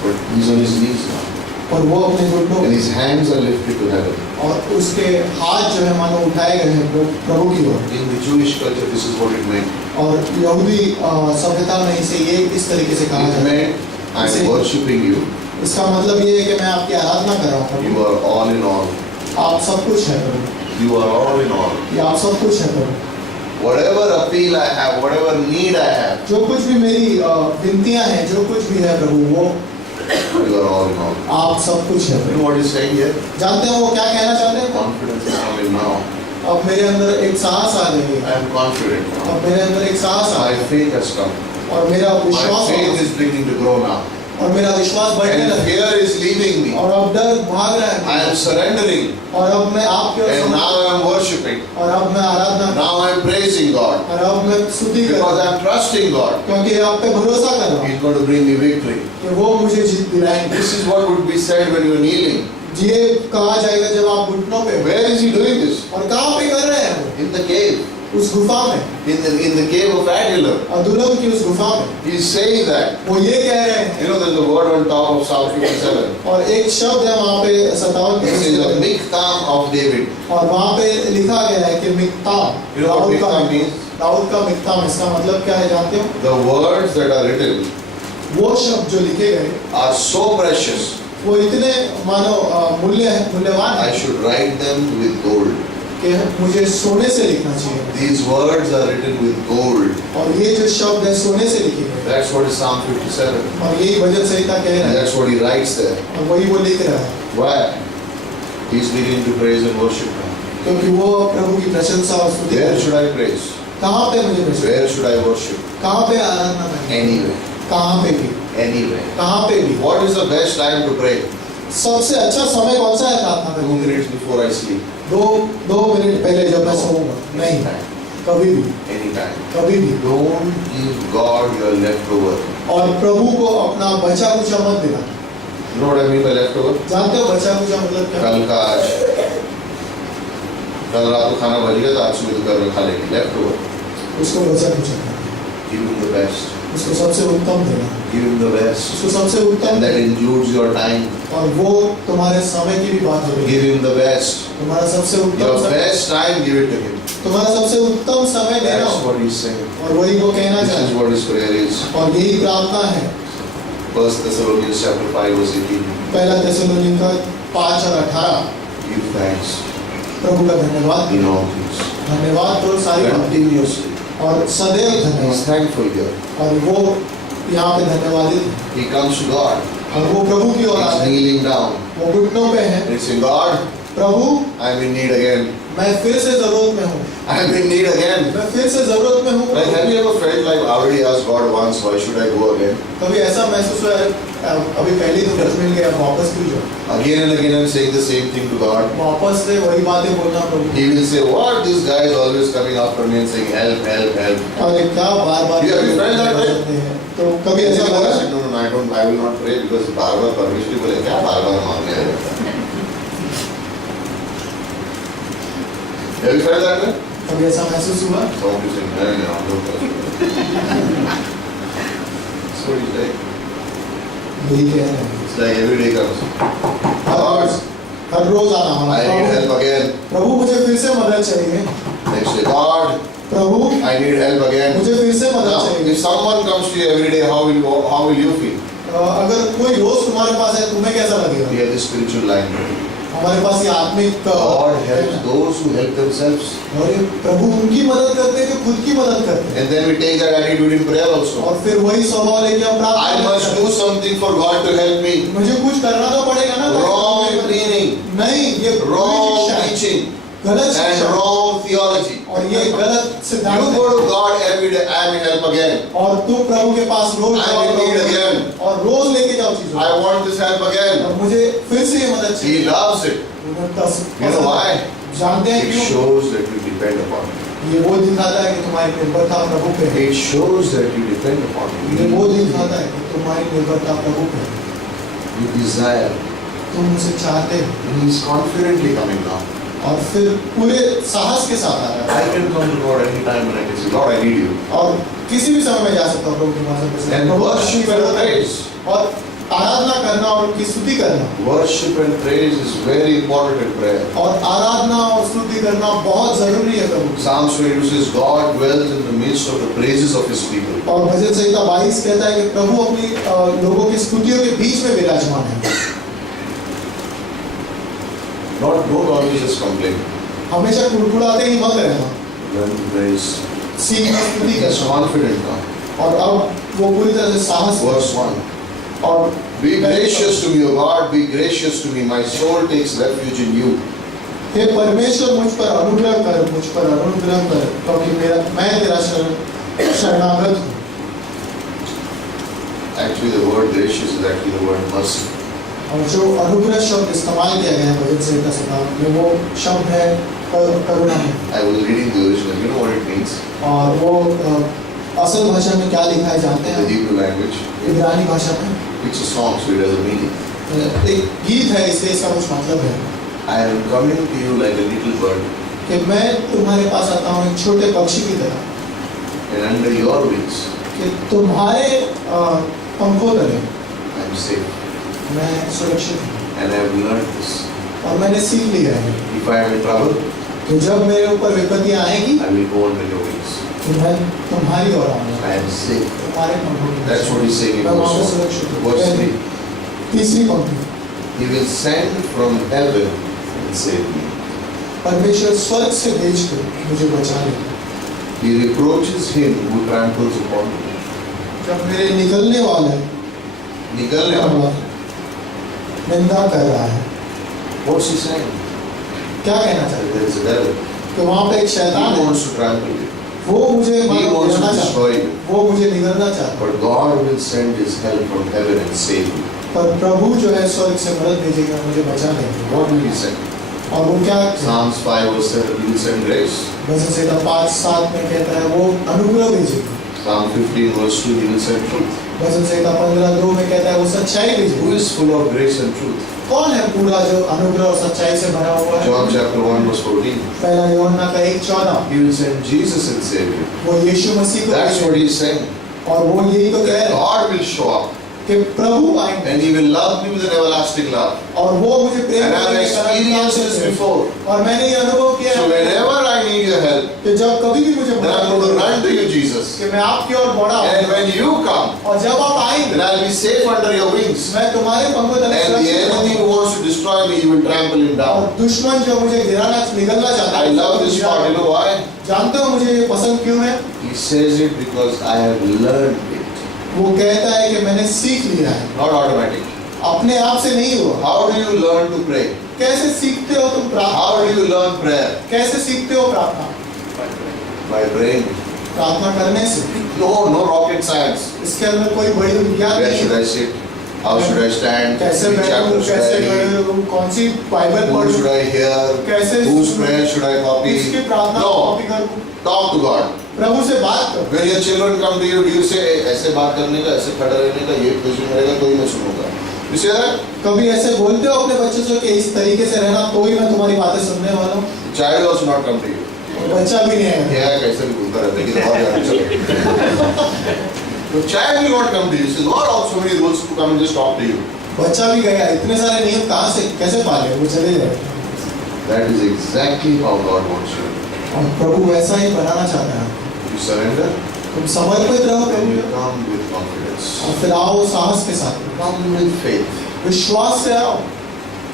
But he's on his knees now. और वो अपने घुटनों And his hands are lifted to heaven. और उसके हाथ जो है मानो उठाए गए हैं प्रभु की ओर In the Jewish culture, this is what it meant. और यहूदी सभ्यता में इसे ये इस तरीके से कहा It जाता है meant, I'm worshiping you. इसका मतलब ये है कि मैं आपकी आराधना कर रहा हूँ You are all in all. आप सब कुछ है प्रभु You are all in all. ये आप सब कुछ है प्रभु Whatever appeal I have, whatever need I have, जो कुछ भी मेरी विनतियां हैं जो कुछ भी है प्रभु वो you are all in all. आप सब कुछ है You Prabhu know what he's saying here? जानते हैं वो क्या कहना चाहते हैं Confidence is coming now. अब मेरे अंदर एक साहस आ गई है I am confident now. अब मेरे अंदर एक साहस आ My गया faith has come. और मेरा My विश्वास faith is beginning to grow now. और मेरा विश्वास बढ़ने And लगा fear is leaving me. और अब डर भाग रहा I है am surrendering. और अब मैं आपके ओर And समर्पित- now I am worshipping. और अब मैं आराधना Now I am praising God. और अब मैं स्तुति कर Because I am trusting God. क्योंकि आप पे भरोसा कर रहा हूँ He's going to bring me victory. कि वो मुझे जीत दिलाएंगे This is what would be said when you are kneeling. ये कहा जाएगा जब आप घुटनों पे हो। Where is he doing this? और कहाँ पे कर रहे हैं वो In the cave. उस गुफा में In the cave of Adullam. अदुल्लम की उस गुफा में He's saying that. वो ये कह रहे हैं You know, there's a word on top of Psalm 57. और एक शब्द है वहाँ पे 57 This is the Miktam of David. और वहाँ पे लिखा गया है कि मिक्ताम You know what Miktam means? Dawood का मिक्ताम इसका मतलब क्या है जानते हो The words that are written वो शब्द जो लिखे गए are so precious. वो इतने मानो मूल्यवान I है should write them with gold. कि मुझे सोने से लिखना चाहिए These words are written with gold. और ये जो शब्द है सोने से लिखे गए That's what is Psalm 57. और यही भजन संहिता कह रहा And है that's what he writes there. और वही वो लिख रहा है Why? He's beginning to praise and worship now. क्योंकि वो प्रभु की प्रशंसा और स्तुति Where करे। should I praise? कहाँ पे मुझे प्रशंसा Where should I worship? कहाँ पे आराधना करनी Anywhere. कहाँ पे भी Anywhere. कहाँ पे भी What is the best time to pray? सबसे अच्छा समय कौन सा है प्रार्थना 2 करने के लिए? minutes before I sleep. दो मिनट पहले जब मैं सोऊंगा नहीं Anytime. कभी भी Anytime. कभी भी Don't give God your leftover. और प्रभु को अपना बचा कुचा मत देना You know what I mean by leftover? जानते हो बचा कुचा मतलब क्या कल का आज कल रात को खाना बच गया तो आज सुबह दोपहर में खा लेंगे leftover. उसको बचा कुचा करना Give him the best. उसको सबसे उत्तम देना Give him the best. उसको सबसे उत्तम And that includes your time. और वो तुम्हारे समय की भी बात हो रही है Give him the best. तुम्हारा सबसे उत्तम Your समय best time, give it to him. तुम्हारा सबसे उत्तम समय देना That's what he's saying. और वही वो कहना This is चाहता what his prayer is. है और यही प्रार्थना है 1 Thessalonians chapter 5 verse 18. पहला थिस्सलुनीका 5 और 18 Give thanks प्रभु का धन्यवाद in all things. धन्यवाद करो सारी बात Continuously. और सदैव He's धन्यवाद thankful here. और वो यहाँ पे धन्यवादित हैं। He comes to God. और वो प्रभु की ओर He's आते हैं, kneeling down. वो घुटनों पे हैं। And he's saying, God, Prabhu I'm in need again. मैं फिर से जरूरत में हूँ, I'm in need again. मैं फिर से जरूरत में हूँ। Like, have you ever felt like I already asked God once, why should I go again? कभी ऐसा महसूस हुआ है, अभी पहली तो कुछ मिल गया, वापस क्यों जाओ? Again and again I'm saying the same thing to God. वापस से वही बातें बोलना प्रभु। He will say, what? This guy is always coming after me and saying, help, help, help. और ये क्या बार-बार You have felt that way? करते हैं? तो कभी He ऐसा said, लगा? no, I will not pray because बार-बार परमेश्वर बोले क्या बार-बार मांगने आया रहता है? Have you felt that way? कभी ऐसा महसूस हुआ? Some of you saying, no, don't touch me. That's what he's like. यही कह रहे हैं। It's like every day comes. God, हर रोज आना I need help again. प्रभु मुझे फिर से मदद चाहिए। Next day, God, Prabhu I need help again. मुझे फिर से मदद Now, चाहिए। if someone comes to you every day, how will you feel? अगर कोई रोज तुम्हारे पास है, तुम्हें कैसा लगेगा? We have this spiritual line. हमारे पास ये आत्मिक God helps those who help themselves. और ये प्रभु उनकी मदद करते हैं जो खुद की मदद करते हैं। And then we take that attitude in prayer also. और फिर वही स्वभाव लेके हम I प्रार्थना must करते do हैं। something for God to help me. मुझे कुछ करना तो पड़ेगा ना। Wrong training, नहीं, ये wrong शिक्षा है, teaching, गलत and शिक्षा wrong theology. और ये गलत You सिद्धांत go है। to God every day, I will help again. और तू प्रभु के पास रोज I जाओ will need again. और रोज लेके जाओ चीजों I want this help और again. मुझे फिर से ये मदद चाहिए। He loves it. You know why? जानते हैं It क्यों? shows that you depend upon Him. ये वो दिखाता है कि तुम्हारी निर्भरता प्रभु पे है। It shows that you depend upon ये वो Him. दिखाता है कि तुम्हारी निर्भरता प्रभु पे है। You desire. तुम उसे चाहते हो And He is confidently coming now. और फिर पूरे साहस के साथ आ रहा है। I can come to God anytime and I can say, Lord, I need you. और किसी भी समय में जा सकता हूँ प्रभु के पास से। And worship and praise. और आराधना करना और उनकी स्तुति करना Worship and praise is very important in prayer. और आराधना और स्तुति करना बहुत जरूरी है प्रभु। Psalms 22 says, God dwells in the midst of the praises of His people. और भजन संहिता 22 कहता है कि प्रभु अपनी लोगों की स्तुतियों के बीच में विराजमान है। Don't always just complain. हमेशा कुड़कुड़ाते ही मत रहना, Learn to praise. सीखना स्तुति Just करना। confident now. और अब वो पूरी तरह से साहस Verse 1. और Be gracious to me, O God, be gracious to me. My soul takes refuge in you. हे परमेश्वर मुझ पर अनुग्रह कर, क्योंकि मैं तेरा शरणागत हूँ। Actually, the word gracious is actually the word mercy. और जो अनुग्रह शब्द इस्तेमाल किया गया है भजन संहिता 57 में, वो शब्द है करुणा में। I was reading the original. You know what it means? और वो असल भाषा में क्या लिखा है जानते The हैं? Hebrew language. इब्रानी भाषा में It's a song, so it has a meaning. एक गीत है, इसलिए इसका कुछ मतलब है I am coming to you like a little bird, कि मैं तुम्हारे पास आता हूँ एक छोटे पक्षी की तरह, and under your wings कि तुम्हारे पंखों तले I am safe. मैं सुरक्षित हूँ। And I have learned this. और मैंने सीख लिया है If I am in trouble, कि जब मेरे ऊपर विपत्तियाँ आएगी I will go under your wings. तो मैं तुम्हारी ओर आऊँगा, I am safe. तुम्हारे पंखों की That's what he's saying in मैं वहाँ पे verse सुरक्षित हूँ। 1. Verse 3. तीसरी पंक्ति, He will send from heaven and save me. परमेश्वर स्वर्ग से भेजकर मुझे बचा ले। He reproaches him who tramples upon me. जब मेरे निकलने वाले निकलने वाला. निंदा कर रहा है, What's he saying? क्या कहना चाहते There is a devil. हैं? तो वहाँ पे एक शैतान He है, wants to trample you. वो मुझे He wants to निगलना चाहता destroy है, you. वो मुझे निगलना चाहता है। But God will send His help from heaven and save you. पर प्रभु जो है स्वर्ग से मदद भेजेगा, मुझे बचा लेगा। What will He send? और वो क्या? Psalms 5 verse 7, He will send grace. भजन संहिता 5:7 में कहता है वो अनुग्रह भेजेगा। Psalm 15 verse 2, He will send truth. भजन संहिता 15:2 में कहता है वो सच्चाई Who भेजेगा। is full of grace and truth? कौन है पूरा जो अनुग्रह और सच्चाई से भरा हुआ है? John chapter 1 verse 14. पहला यूहन्ना का 1:14, He will send Jesus and save you. वो यीशु मसीह को That's what He's saying. और वो यही तो कह रहे हैं God will show up कि प्रभु आएंगे and He will love me with an everlasting love. और वो मुझे प्रेम And I've करेंगे, experienced this before. और मैंने ये अनुभव किया So है whenever I need your help, कि जब कभी भी मुझे then I'm going to run to you, Jesus. कि मैं आपकी ओर बढ़ा And हूँ when you come, और जब आप आएंगे then I'll be safe under your wings. मैं तुम्हारे पंखों तले And the सुरक्षित enemy रहूंगा। who wants to destroy me, you will trample him और down. दुश्मन जो मुझे निगलना चाहता I है, love this part. You know why? जानते हो मुझे ये पसंद क्यों है? He says it because I have learned it. वो कहता है कि मैंने सीख लिया है, not automatic. अपने आप से नहीं हुआ। How do you learn to pray? कैसे सीखते हो तुम प्रार्थना? How do you learn prayer? कैसे सीखते हो प्रार्थना? By praying. प्रार्थना करने से। No rocket science. इसके अंदर कोई बड़ी विज्ञान Where नहीं should है। I sit? How should I stand? कैसे Which बैठूं, chapter should कैसे I read? करूं, कौन सी बाइबल Who should पढ़ूं, I hear? कैसे Whose prayer should I copy? किसकी प्रार्थना No. कॉपी करूं? Talk to God. प्रभु से बात करो। When your children come to you, do you say ऐसे बात करने का, ऐसे खड़ा रहने का, ये क्वेश्चन रहेगा तो ही मैं सुनूंगा? You say that? कभी ऐसे बोलते हो अपने बच्चों से कि इस तरीके से रहना तो ही मैं तुम्हारी बातें सुनने वाला हूँ? Child also not come to you. और बच्चा भी नहीं आएगा। क्या कैसे भी बोलता रहता है कि बहुत ज्यादा चलो. The child will not come to you. He says, Lord, also many rules to come and just talk to you. बच्चा भी गया, इतने सारे नियम कहाँ से कैसे पाले, वो चले जाए। That is exactly how God wants you. और प्रभु वैसा ही बनाना चाहता है। You surrender तुम समर्पित रहो and प्रभु you के, come with confidence. और फिर आओ साहस के साथ, Come with faith. विश्वास से आओ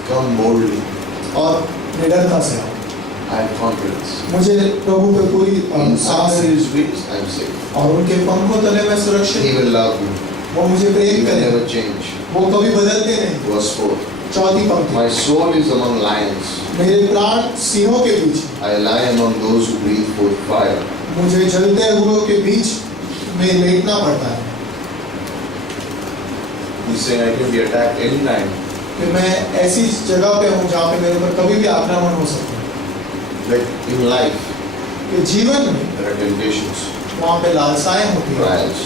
Come boldly. और निडरता से आओ। I have confidence. मुझे प्रभु पे पूरी साहस Inside है His wings, I am safe. और उनके पंखों तले में सुरक्षित He will love you. वो मुझे He प्रेम will करे, never change. वो कभी बदलते नहीं। Verse 4. चौथी पंक्ति, My soul is among lions. मेरे प्राण सिंहों के बीच, I lie among those who breathe forth fire. मुझे जलते हुओं के बीच में लेटना पड़ता है He's saying I can be attacked anytime. कि मैं ऐसी जगह पे हूँ जहाँ पे मेरे ऊपर कभी भी आक्रमण हो सकता है। Like in life, कि जीवन में there are temptations, वहाँ पे लालसाएं होती हैं, trials.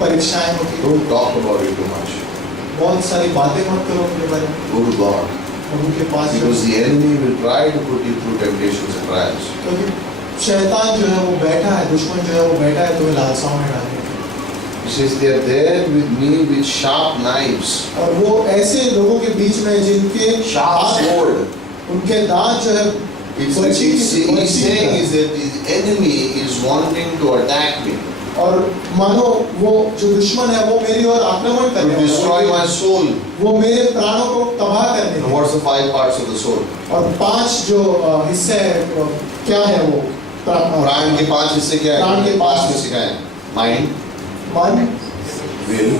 परीक्षाएं होती हैं। Don't talk about it too much. बहुत सारी बातें मत करो अपने बारे में, Go to God. प्रभु के पास जाओ। Because the enemy will try to put you through temptations and trials. क्योंकि शैतान जो है वो बैठा है, दुश्मन जो है वो बैठा है तुम्हें लालसाओं में डालने। He says they are there with me with sharp knives, और वो ऐसे लोगों के बीच में जिनके sharp sword. उनके दांत जो है He's बर्छी की saying तरह। is that the enemy is wanting to attack me, और मानो वो जो दुश्मन है वो मेरी ओर आक्रमण to करने destroy वाला my है, soul. वो मेरे प्राणों को तबाह करने And वाला है। what's the 5 parts of the soul? और 5 जो हिस्से हैं क्या है वो प्राण के 5 हिस्से क्या है? प्राण के 5 में सिखाए. Mind, मन, will,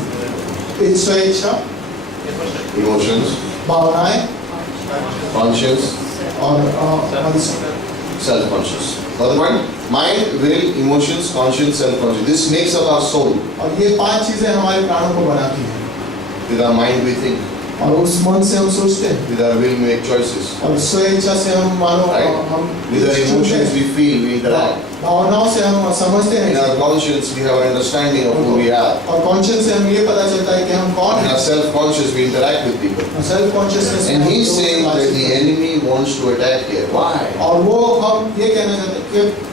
स्वेच्छा, emotions, भावनाएं conscience, और अधिष्ठान। self-conscious. Other one, mind, will, emotions, conscience, self-conscious. This makes up our soul. और ये 5 चीजें हमारे प्राणों को बनाती हैं। With our mind we think, और उस मन से हम सोचते हैं, with our will we make choices. और स्वेच्छा से हम मानो Right. हम With our emotions we feel, we interact. भावनाओं से हम समझते In हैं, our conscience we have an understanding of who we are. और कॉन्शियस से हम ये पता चलता है कि हम कौन In हैं। our self-conscious we interact with people. Self consciousness And he's saying that the enemy wants to attack here. Why? और वो हम ये कहना चाहते हैं कि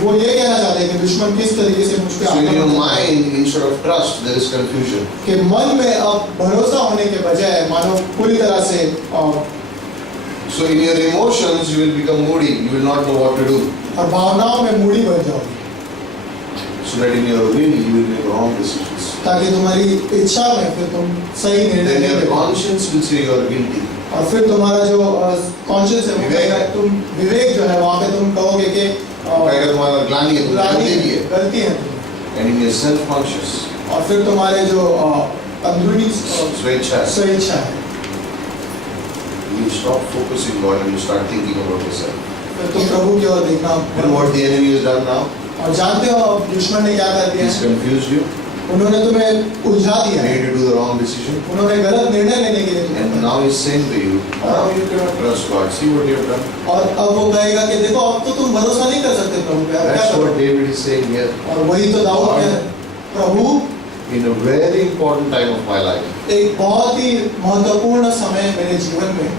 वो ये कहना चाहते हैं कि दुश्मन किस तरीके से मुझ पे So in your आक्रमण करता है। mind, instead of trust, there is confusion. कि मन में अब भरोसा होने के बजाय मानो पूरी तरह से So in your emotions, you will become moody. You will not know what to do. और भावनाओं में मूढ़ी बन जाओगी, So that in your will, you will make wrong decisions. ताकि तुम्हारी इच्छा में फिर तुम सही निर्णय Then नहीं your ले पाओ। conscience will say you are guilty. और फिर तुम्हारा जो कॉन्शियस है वो विवेक कहेगा, तुम विवेक जो है वहाँ पे तुम कहोगे कि कहेगा तुम्हारा ग्लानि है, तुमने गलती की है. गलती है तुम। And in your self-conscious, और फिर तुम्हारे जो अंदरूनी स्वेच्छा है. स्वेच्छा है, You stop focusing God and you start thinking about yourself. फिर तुम प्रभु की ओर देखना। And what the enemy has done now? और जानते हो अब दुश्मन ने क्या कर दिया He's है? confused you, उन्होंने तुम्हें उलझा दिया है, made you do the wrong decision. उन्होंने गलत निर्णय लेने के लिए And now he's saying to you, trust God. See what you have done. और अब वो कहेगा कि देखो अब तो तुम भरोसा नहीं कर सकते प्रभु पे, अब क्या That's करो? what David is saying here. और वही तो दाऊद कह रहे हैं, प्रभु In a very important time of my life, एक बहुत ही महत्वपूर्ण समय मेरे जीवन में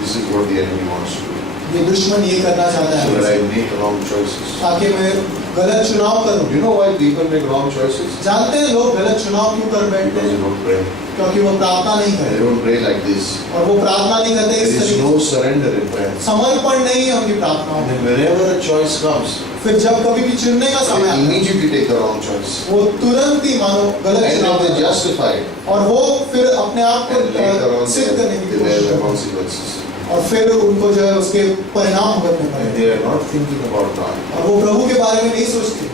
this is what the enemy wants to do. ये दुश्मन ये करना चाहता So that है I make wrong choices. ताकि मैं गलत चुनाव करूं। You know why people make wrong choices? जानते हैं लोग गलत चुनाव क्यों कर बैठते Because they हैं? don't pray. क्योंकि वो प्रार्थना नहीं They करते don't pray like this. और वो प्रार्थना नहीं करते There इस is तरीके no surrender in prayer. से। समर्पण नहीं है उनकी प्रार्थनाओं And में। then whenever a choice comes, फिर जब कभी भी चुनने का समय they आता है, immediately take the wrong choice. वो तुरंत ही मानो गलत And चुनाव then they करते हैं। justify it. और वो फिर अपने आप And later को on सिद्ध करने की they bear कोशिश the करते हैं consequences. और फिर उनको जो है उसके परिणाम भुगतने And पड़ते they are not thinking about God. हैं और वो प्रभु के बारे में नहीं सोचते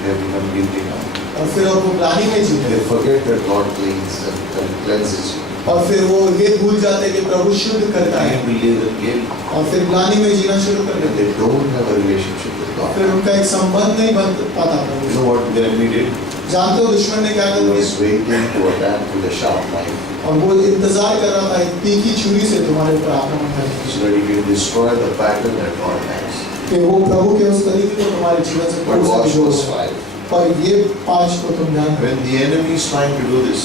They have become guilty now. और फिर और वो ग्लानि में जीते They forget that God cleanses you. और फिर वो ये भूल जाते हैं कि प्रभु शुद्ध करता है Time to live in guilt. और फिर ग्लानि में जीना शुरू कर And देते they don't have a relationship with हैं God. फिर उनका एक संबंध नहीं बन पाता You Prabhu know what the enemy did? जानते हो दुश्मन ने क्या He कर was दिया waiting to attack with a sharp knife और वो इंतजार कर रहा था एक तीखी छुरी से तुम्हारे ऊपर आक्रमण करने की so that he can destroy the pattern that God has. कि वो प्रभु के उस तरीके को तुम्हारे जीवन से But watch दूर verse से 5. पर ये 5 को तुम ध्यान रखो। When the enemy is trying to do this,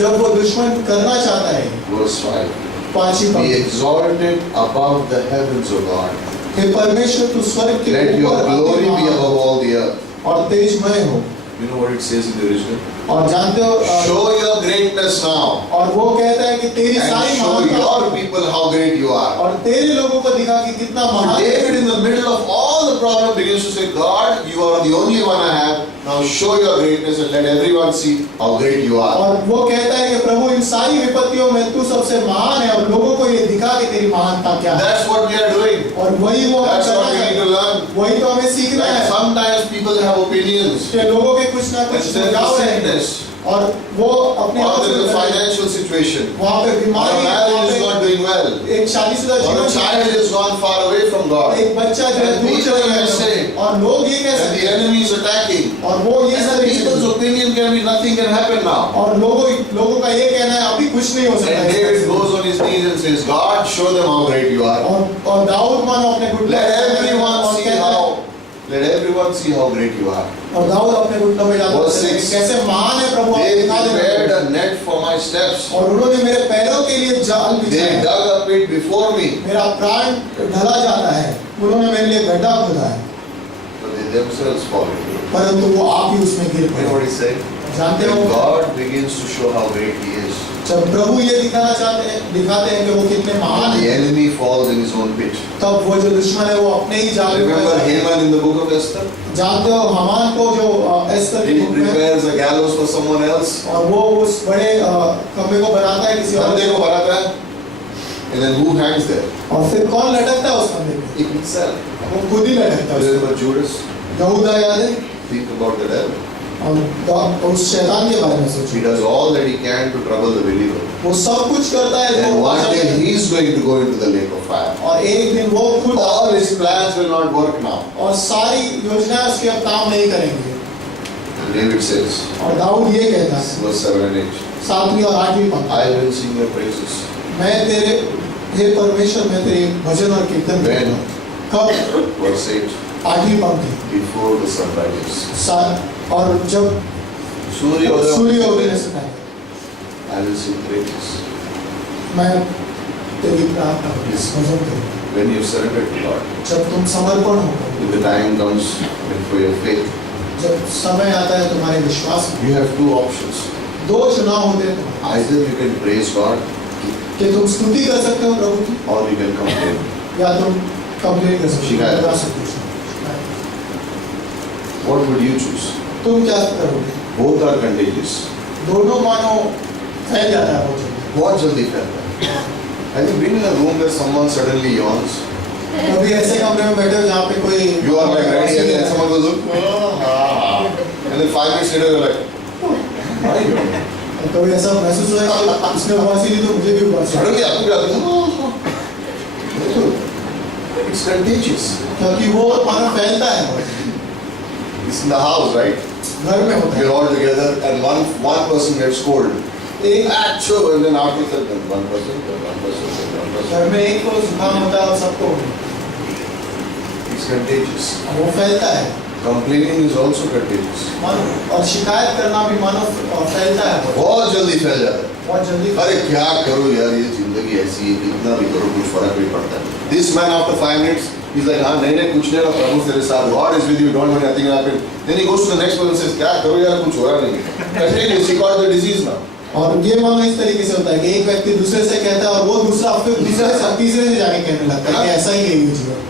जब वो दुश्मन करना चाहता है verse 5, 5 be he exalted above the heavens, O God. हे परमेश्वर तू स्वर्ग के Let your ऊपर glory be आते above all the earth. और तेजमय हो You know what it says in the original? और जानते हो Show your greatness now और वो कहता है कि तेरी and सारी show महानता your people how great you are. और तेरे लोगों को दिखा कि कितना So महान है। David in the middle of all the problem begins to say, God, you are the only one I have. Now show your greatness and let everyone see how great you are. और वो कहता है कि प्रभु इन सारी विपत्तियों में तू सबसे महान है और लोगों को ये दिखा कि तेरी महानता क्या है That's what we are doing. और वही वो That's करना what we need to चाहता है। learn. वही तो हमें सीखना Like है sometimes people have opinions. कि लोगों के कुछ ना कुछ That's their सुझाव हैं sickness. और वो अपने Or आप there is a से financial situation. वहाँ पे Or बीमारी a है, marriage वहाँ is पे not doing well. एक शादीशुदा Or a जीवन child has gone far away from God. एक बच्चा जो है And दूर people चला may गया say, है। और लोग ये कह And सकते the हैं enemy is attacking. और वो ये And the सब people's opinion can be nothing can happen now. और लोगों का ये कहना है अभी कुछ नहीं हो सकता And है David goes on his knees and says, God, show them how great you are. और दाऊद मानो अपने घुटनों Let पे everyone और see कहता है- how. Let everyone see how great you are. और दाऊद अपने घुटनों पे जाता Verse है 6. कैसे महान है प्रभु आप They दिखा दे prepared मुझे। a net for my steps. और उन्होंने मेरे पैरों के लिए जाल They बिछाया dug a pit before me, मेरा प्राण ढला जाता है उन्होंने मेरे लिए गड्ढा खोदा है but they themselves fall into it. परंतु वो आप ही उसमें गिर You know पड़े what he said? जानते When हो God begins to show how great he is, जब प्रभु ये दिखाते हैं कि वो कितने महान the हैं enemy falls in his own pit. तब वो जो दुश्मन है वो अपने ही जाल में Remember पड़ जाता है। Haman in the book of Esther? जानते हो हमान को जो एस्तर की He बुक में prepares a gallows for someone else. और वो उस बड़े कमरे को बनाता है किसी और Kande ko banata hai. And then who hangs there? और फिर कौन लटकता है उस कमरे में He himself. वो खुद ही लटकता है Remember Judas? यहूदा याद है Think about the devil. और उस शैतान के बारे में सोचो He does all that he can to trouble the believer. वो सब कुछ करता है And जो one अच्छा day है। he is going to go into the lake of fire. और एक दिन वो खुद All his plans will not work now. और सारी योजनाएं उसके अब काम नहीं करेंगे And David says, और दाऊद ये कहता है verse 7 and 8, 7वीं और 8वीं पंक्ति I will sing your praises. मैं तेरे हे परमेश्वर मैं तेरे भजन और कीर्तन When? करूंगा। कब Verse 8, 8वीं पंक्ति before the sun rises. और जब सूर्योदय सूर्य उदय से पहले I will sing praises. मैं तेरी प्रार्थना करूंगा, भजन करूंगा। When you surrender to God, जब तुम समर्पण हो when the time comes and for your faith, जब समय आता है तुम्हारे विश्वास में you have two options. दो चुनाव होते हैं तुम्हारे Either you can praise God कि तुम स्तुति कर सकते हो प्रभु की or you can complain. या तुम कंप्लेन कर सकते हो शिकायत। बता सकते हो। What would you choose? तुम क्या करोगे Both are contagious. दोनों मानो फैल जाता है वो जल्दी। बहुत जल्दी फैलता है. Have you been in a room where someone suddenly yawns? कभी ऐसे कमरे में बैठे हो जहाँ पे कोई You are like ready and then someone goes, and then 5 minutes later you're like, why are you yawning? कभी ऐसा महसूस हुआ है कि उसने उबासी दी तो मुझे भी उबासी आई। Suddenly आपको क्या लगता है? It's contagious. क्योंकि वो मानो फैलता है It's in the house, right? घर में होता है We're all together and one person gets cold. एक Achoo! And then after that, then one person, then one person, then one person. घर में एक को जुकाम होता है और सबको It's contagious. वो फैलता है Complaining is also contagious. मानो और शिकायत करना भी मानो फैलता है बहुत जल्दी फैल जाता है. बहुत जल्दी अरे क्या करो यार ये जिंदगी ऐसी है कितना भी करो कुछ फर्क नहीं पड़ता है. This man after 5 minutes he's like हाँ नहीं नहीं कुछ नहीं होगा प्रभु तेरे साथ God is with you don't worry nothing will happen. Then he goes to the next person and says क्या करो यार कुछ हो रहा नहीं. Continues he got the disease now. और ये मानो इस तरीके से होता है कि एक व्यक्ति दूसरे से कहता है और वो दूसरा फिर दूसरे से तीसरे से जाके कहने लगता है कि ऐसा ही है ये जीवन।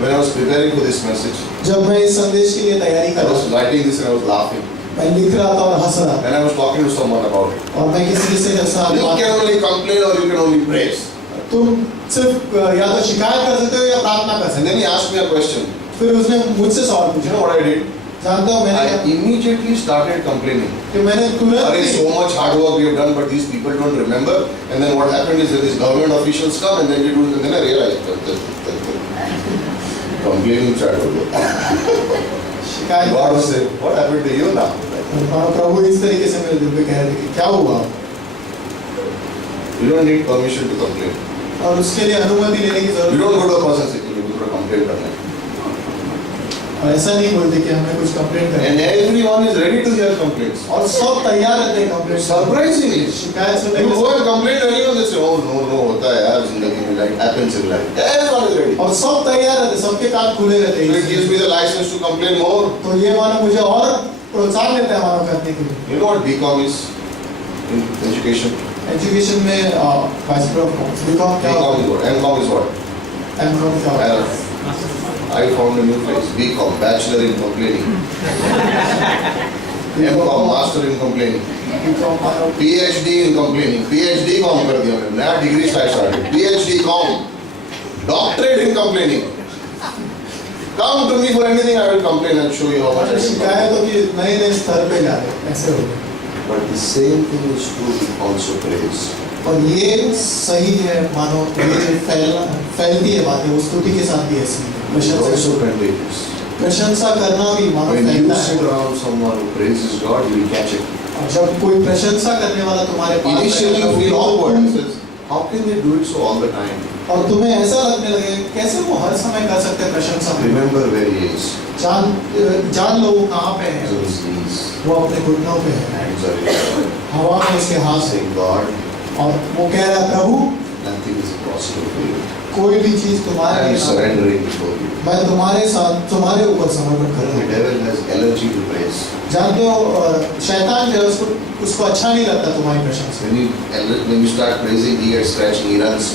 When I was preparing for this message, जब मैं इस संदेश के लिए तैयारी I कर was writing this and I was laughing. मैं लिख रहा था और हंस रहा था And I was talking to someone about it. और मैं किसी से ऐसा You can only complain or you can only praise. तुम सिर्फ या तो शिकायत कर सकते हो या प्रार्थना कर And सकते then he asked me a question. हो। फिर उसने मुझसे सवाल You पूछा know what I did? जानते हो मैंने I क्या immediately started complaining. कि मैंने तुरंत Arey, he- so much hard work we have done, but these people don't remember. And then what happened is that these government officials come and then we do, and then I realized complaining started. शिकायत God was saying, what happened to you now? और प्रभु इस तरीके से मेरे दिल पे कह रहे थे कि क्या हुआ You don't need permission to complain. और उसके लिए अनुमति लेने की You जरूरत don't go to a person and say, "You go to complain करना है." और ऐसा नहीं बोलते कि हमें कुछ कंप्लेंट And करना everyone is ready to hear complaints. और सब तैयार रहते हैं कंप्लेंट Surprisingly, शिकायत सुनने you के go and complain to anyone, they say, "Oh no, होता है यार जिंदगी में, like happens in life." Everyone is ready. और सब तैयार रहते हैं, सबके कान खुले रहते So it gives हैं me the license to complain more. तो ये मानो मुझे और प्रोत्साहन देता है मानो करने के लिए You know what BCom is in education? Education में वाइस प्रोफेसर बीकॉम क्या BCom is होता what? MCom is what? है एमकॉम क्या होता है I found a new place. BCom, Bachelor in Complaining. MCom, Master in Complaining. BCom मानो PhD in Complaining. PhD com कर दिया मैंने, नया degree start. PhD com, Doctorate in Complaining. Come to me for anything, I will complain and show you how much I can complain. शिकायतों की नए नए स्तर पे जा रहे हैं ऐसे हो गए But the same thing is true with also praise. और ये सही है मानो ये फैलती है बातें वो स्तुति के साथ भी ऐसी है It's प्रशंसा also contagious. प्रशंसा करना भी मानो When you फैलता sit है around someone who praises God, you will catch it. और जब कोई प्रशंसा करने वाला तुम्हारे पास Initially you रहेगा, feel वो awkward. He says, how can they do it so all the time? और तुम्हें ऐसा लगने लगे कैसे वो हर समय कर सकते हैं प्रशंसा Remember where he is. जान लो वो कहाँ पे He's on है his knees. वो अपने घुटनों पे है Hands are in the air. हवा में उसके हाथ से Saying, God, और वो कह रहा है प्रभु nothing is impossible for you. कोई भी चीज I तुम्हारे am लिए ना- surrendering before you. मैं तुम्हारे साथ तुम्हारे ऊपर समर्पण कर रहा The हूँ devil has allergy to praise. जानते हो शैतान जो है उसको अच्छा नहीं लगता तुम्हारी प्रशंसा When you start praising, he gets scratching, he runs.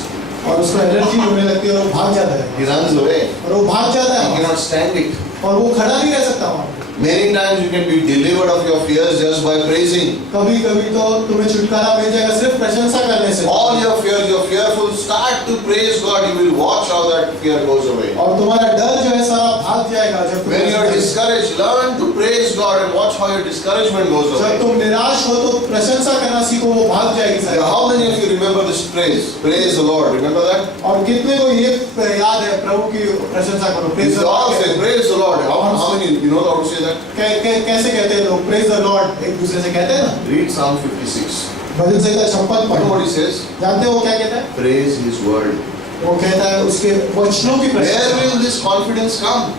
और उसको एलर्जी होने लगती है और वो भाग जाता है He runs away. और वो भाग जाता He है cannot stand it. और वो खड़ा नहीं रह सकता वहाँ पे। Many times you can be delivered of your fears just by praising. कभी कभी तो तुम्हें छुटकारा मिल जाएगा सिर्फ प्रशंसा करने से All your fears, you're fearful, start to praise God. You will watch how that fear goes away. और तुम्हारा डर जो है सारा भाग जाएगा जब तुम When you're discouraged, learn to praise God and watch how your discouragement goes जब away. तुम निराश हो तो प्रशंसा करना सीखो वो भाग जाएगी सारी How many of you remember this praise? Praise the Lord. Remember that? और कितने को ये याद है प्रभु की प्रशंसा करो We all say, praise the Lord. How many, you know how to say that? कैसे कहते हैं लोग प्रेज द लॉर्ड एक दूसरे से कहते हैं ना Read Psalm 56. Bhajan Samhita 56 You know what पढ़ो he says? जानते हो वो क्या कहता है Praise His word. वो कहता है उसके वचनों की Where प्रशंसा will this confidence come?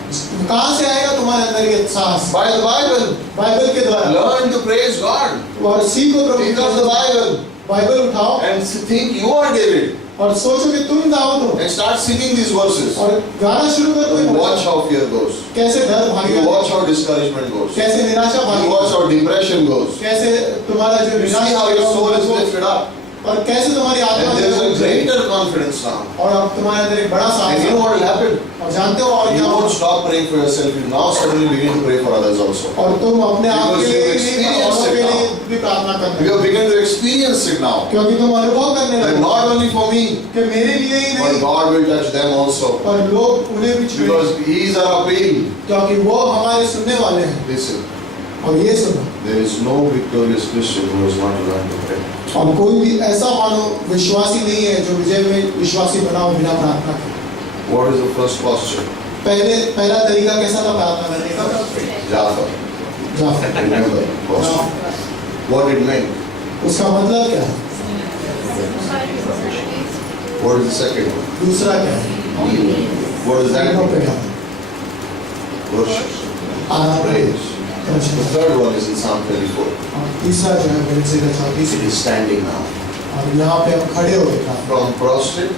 कहाँ से आएगा तुम्हारे अंदर ये साहस By the Bible. बाइबल के द्वारा Learn to praise God. और सीखो प्रभु Pick up the Bible Bible उठाओ and think you are David और सोचो कि तुम दाऊद हो and start singing these verses. और गाना शुरू कर दो And watch how fear goes. कैसे डर You भागेगा watch how discouragement goes. You कैसे निराशा भागेगी watch how depression goes. कैसे तुम्हारा जो You see how your soul is lifted up. और कैसे तुम्हारी आत्मा And there is a जो है, greater confidence now. और अब तुम्हारे अंदर एक बड़ा And साहस you know what will happen? और जानते हो और You क्या won't होगा? stop praying for yourself. You now suddenly begin to pray for others also. और तुम अपने आप Because के you लिए ही नहीं experience औरों it के लिए now. भी प्रार्थना करते You हो have begun to experience it now. क्योंकि तुम अनुभव करने That लगे not only for me, कि मेरे लिए ही but नहीं God will touch them also. पर लोग उन्हें भी छुए Because He is our appeal. क्योंकि वो हमारे सुनने वाले हैं Listen, और ये सुनो there is no victorious Christian who has not learned to pray. और कोई भी ऐसा मानो विश्वासी नहीं है जो विजय में विश्वासी बना हो बिना प्रार्थना के What is the first posture? पहला तरीका कैसा था प्रार्थना करने का Jaffa. Jafar Remember, posture. What it meant. उसका मतलब क्या है What is the second one? दूसरा क्या है What does that तीनों पे mean? क्या है? Worship. Aradhana Praise. The प्रश्न third one is in Psalm 34. और तीसरा जो है मेरे से 34 It is standing now. और यहाँ पे हम खड़े हो गए प्रार्थना From prostrate,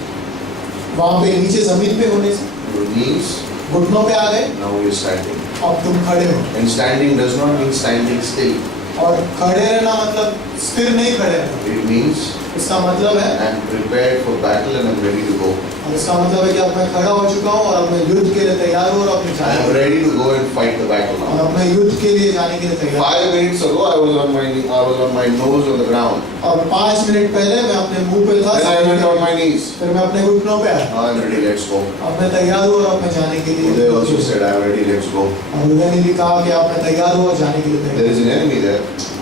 वहाँ पे नीचे जमीन पे होने से your knees, घुटनों पे आ गए now you're standing. अब तुम खड़े हो And standing does not mean standing still. और खड़े रहना मतलब स्थिर नहीं खड़े रहना It means इसका मतलब है I'm prepared for battle and I'm ready to go. और इसका मतलब है कि अब मैं खड़ा हो चुका हूँ और अब मैं युद्ध के लिए तैयार हूँ और अपनी I am ready to go and fight the battle और now. अब मैं युद्ध के लिए जाने के लिए तैयार 5 minutes ago, I was on my nose on the ground. हूँ। और 5 मिनट पहले मैं अपने मुंह पे था, Then I went on my knees. फिर मैं अपने घुटनों पे आया। Now I'm ready, let's go. अब मैं तैयार हूँ और अब मैं जाने के लिए। They also said, I'm ready, let's go. और उन्होंने भी कहा कि आप मैं तैयार हूँ और जाने के लिए There तैयार is an enemy there हूँ।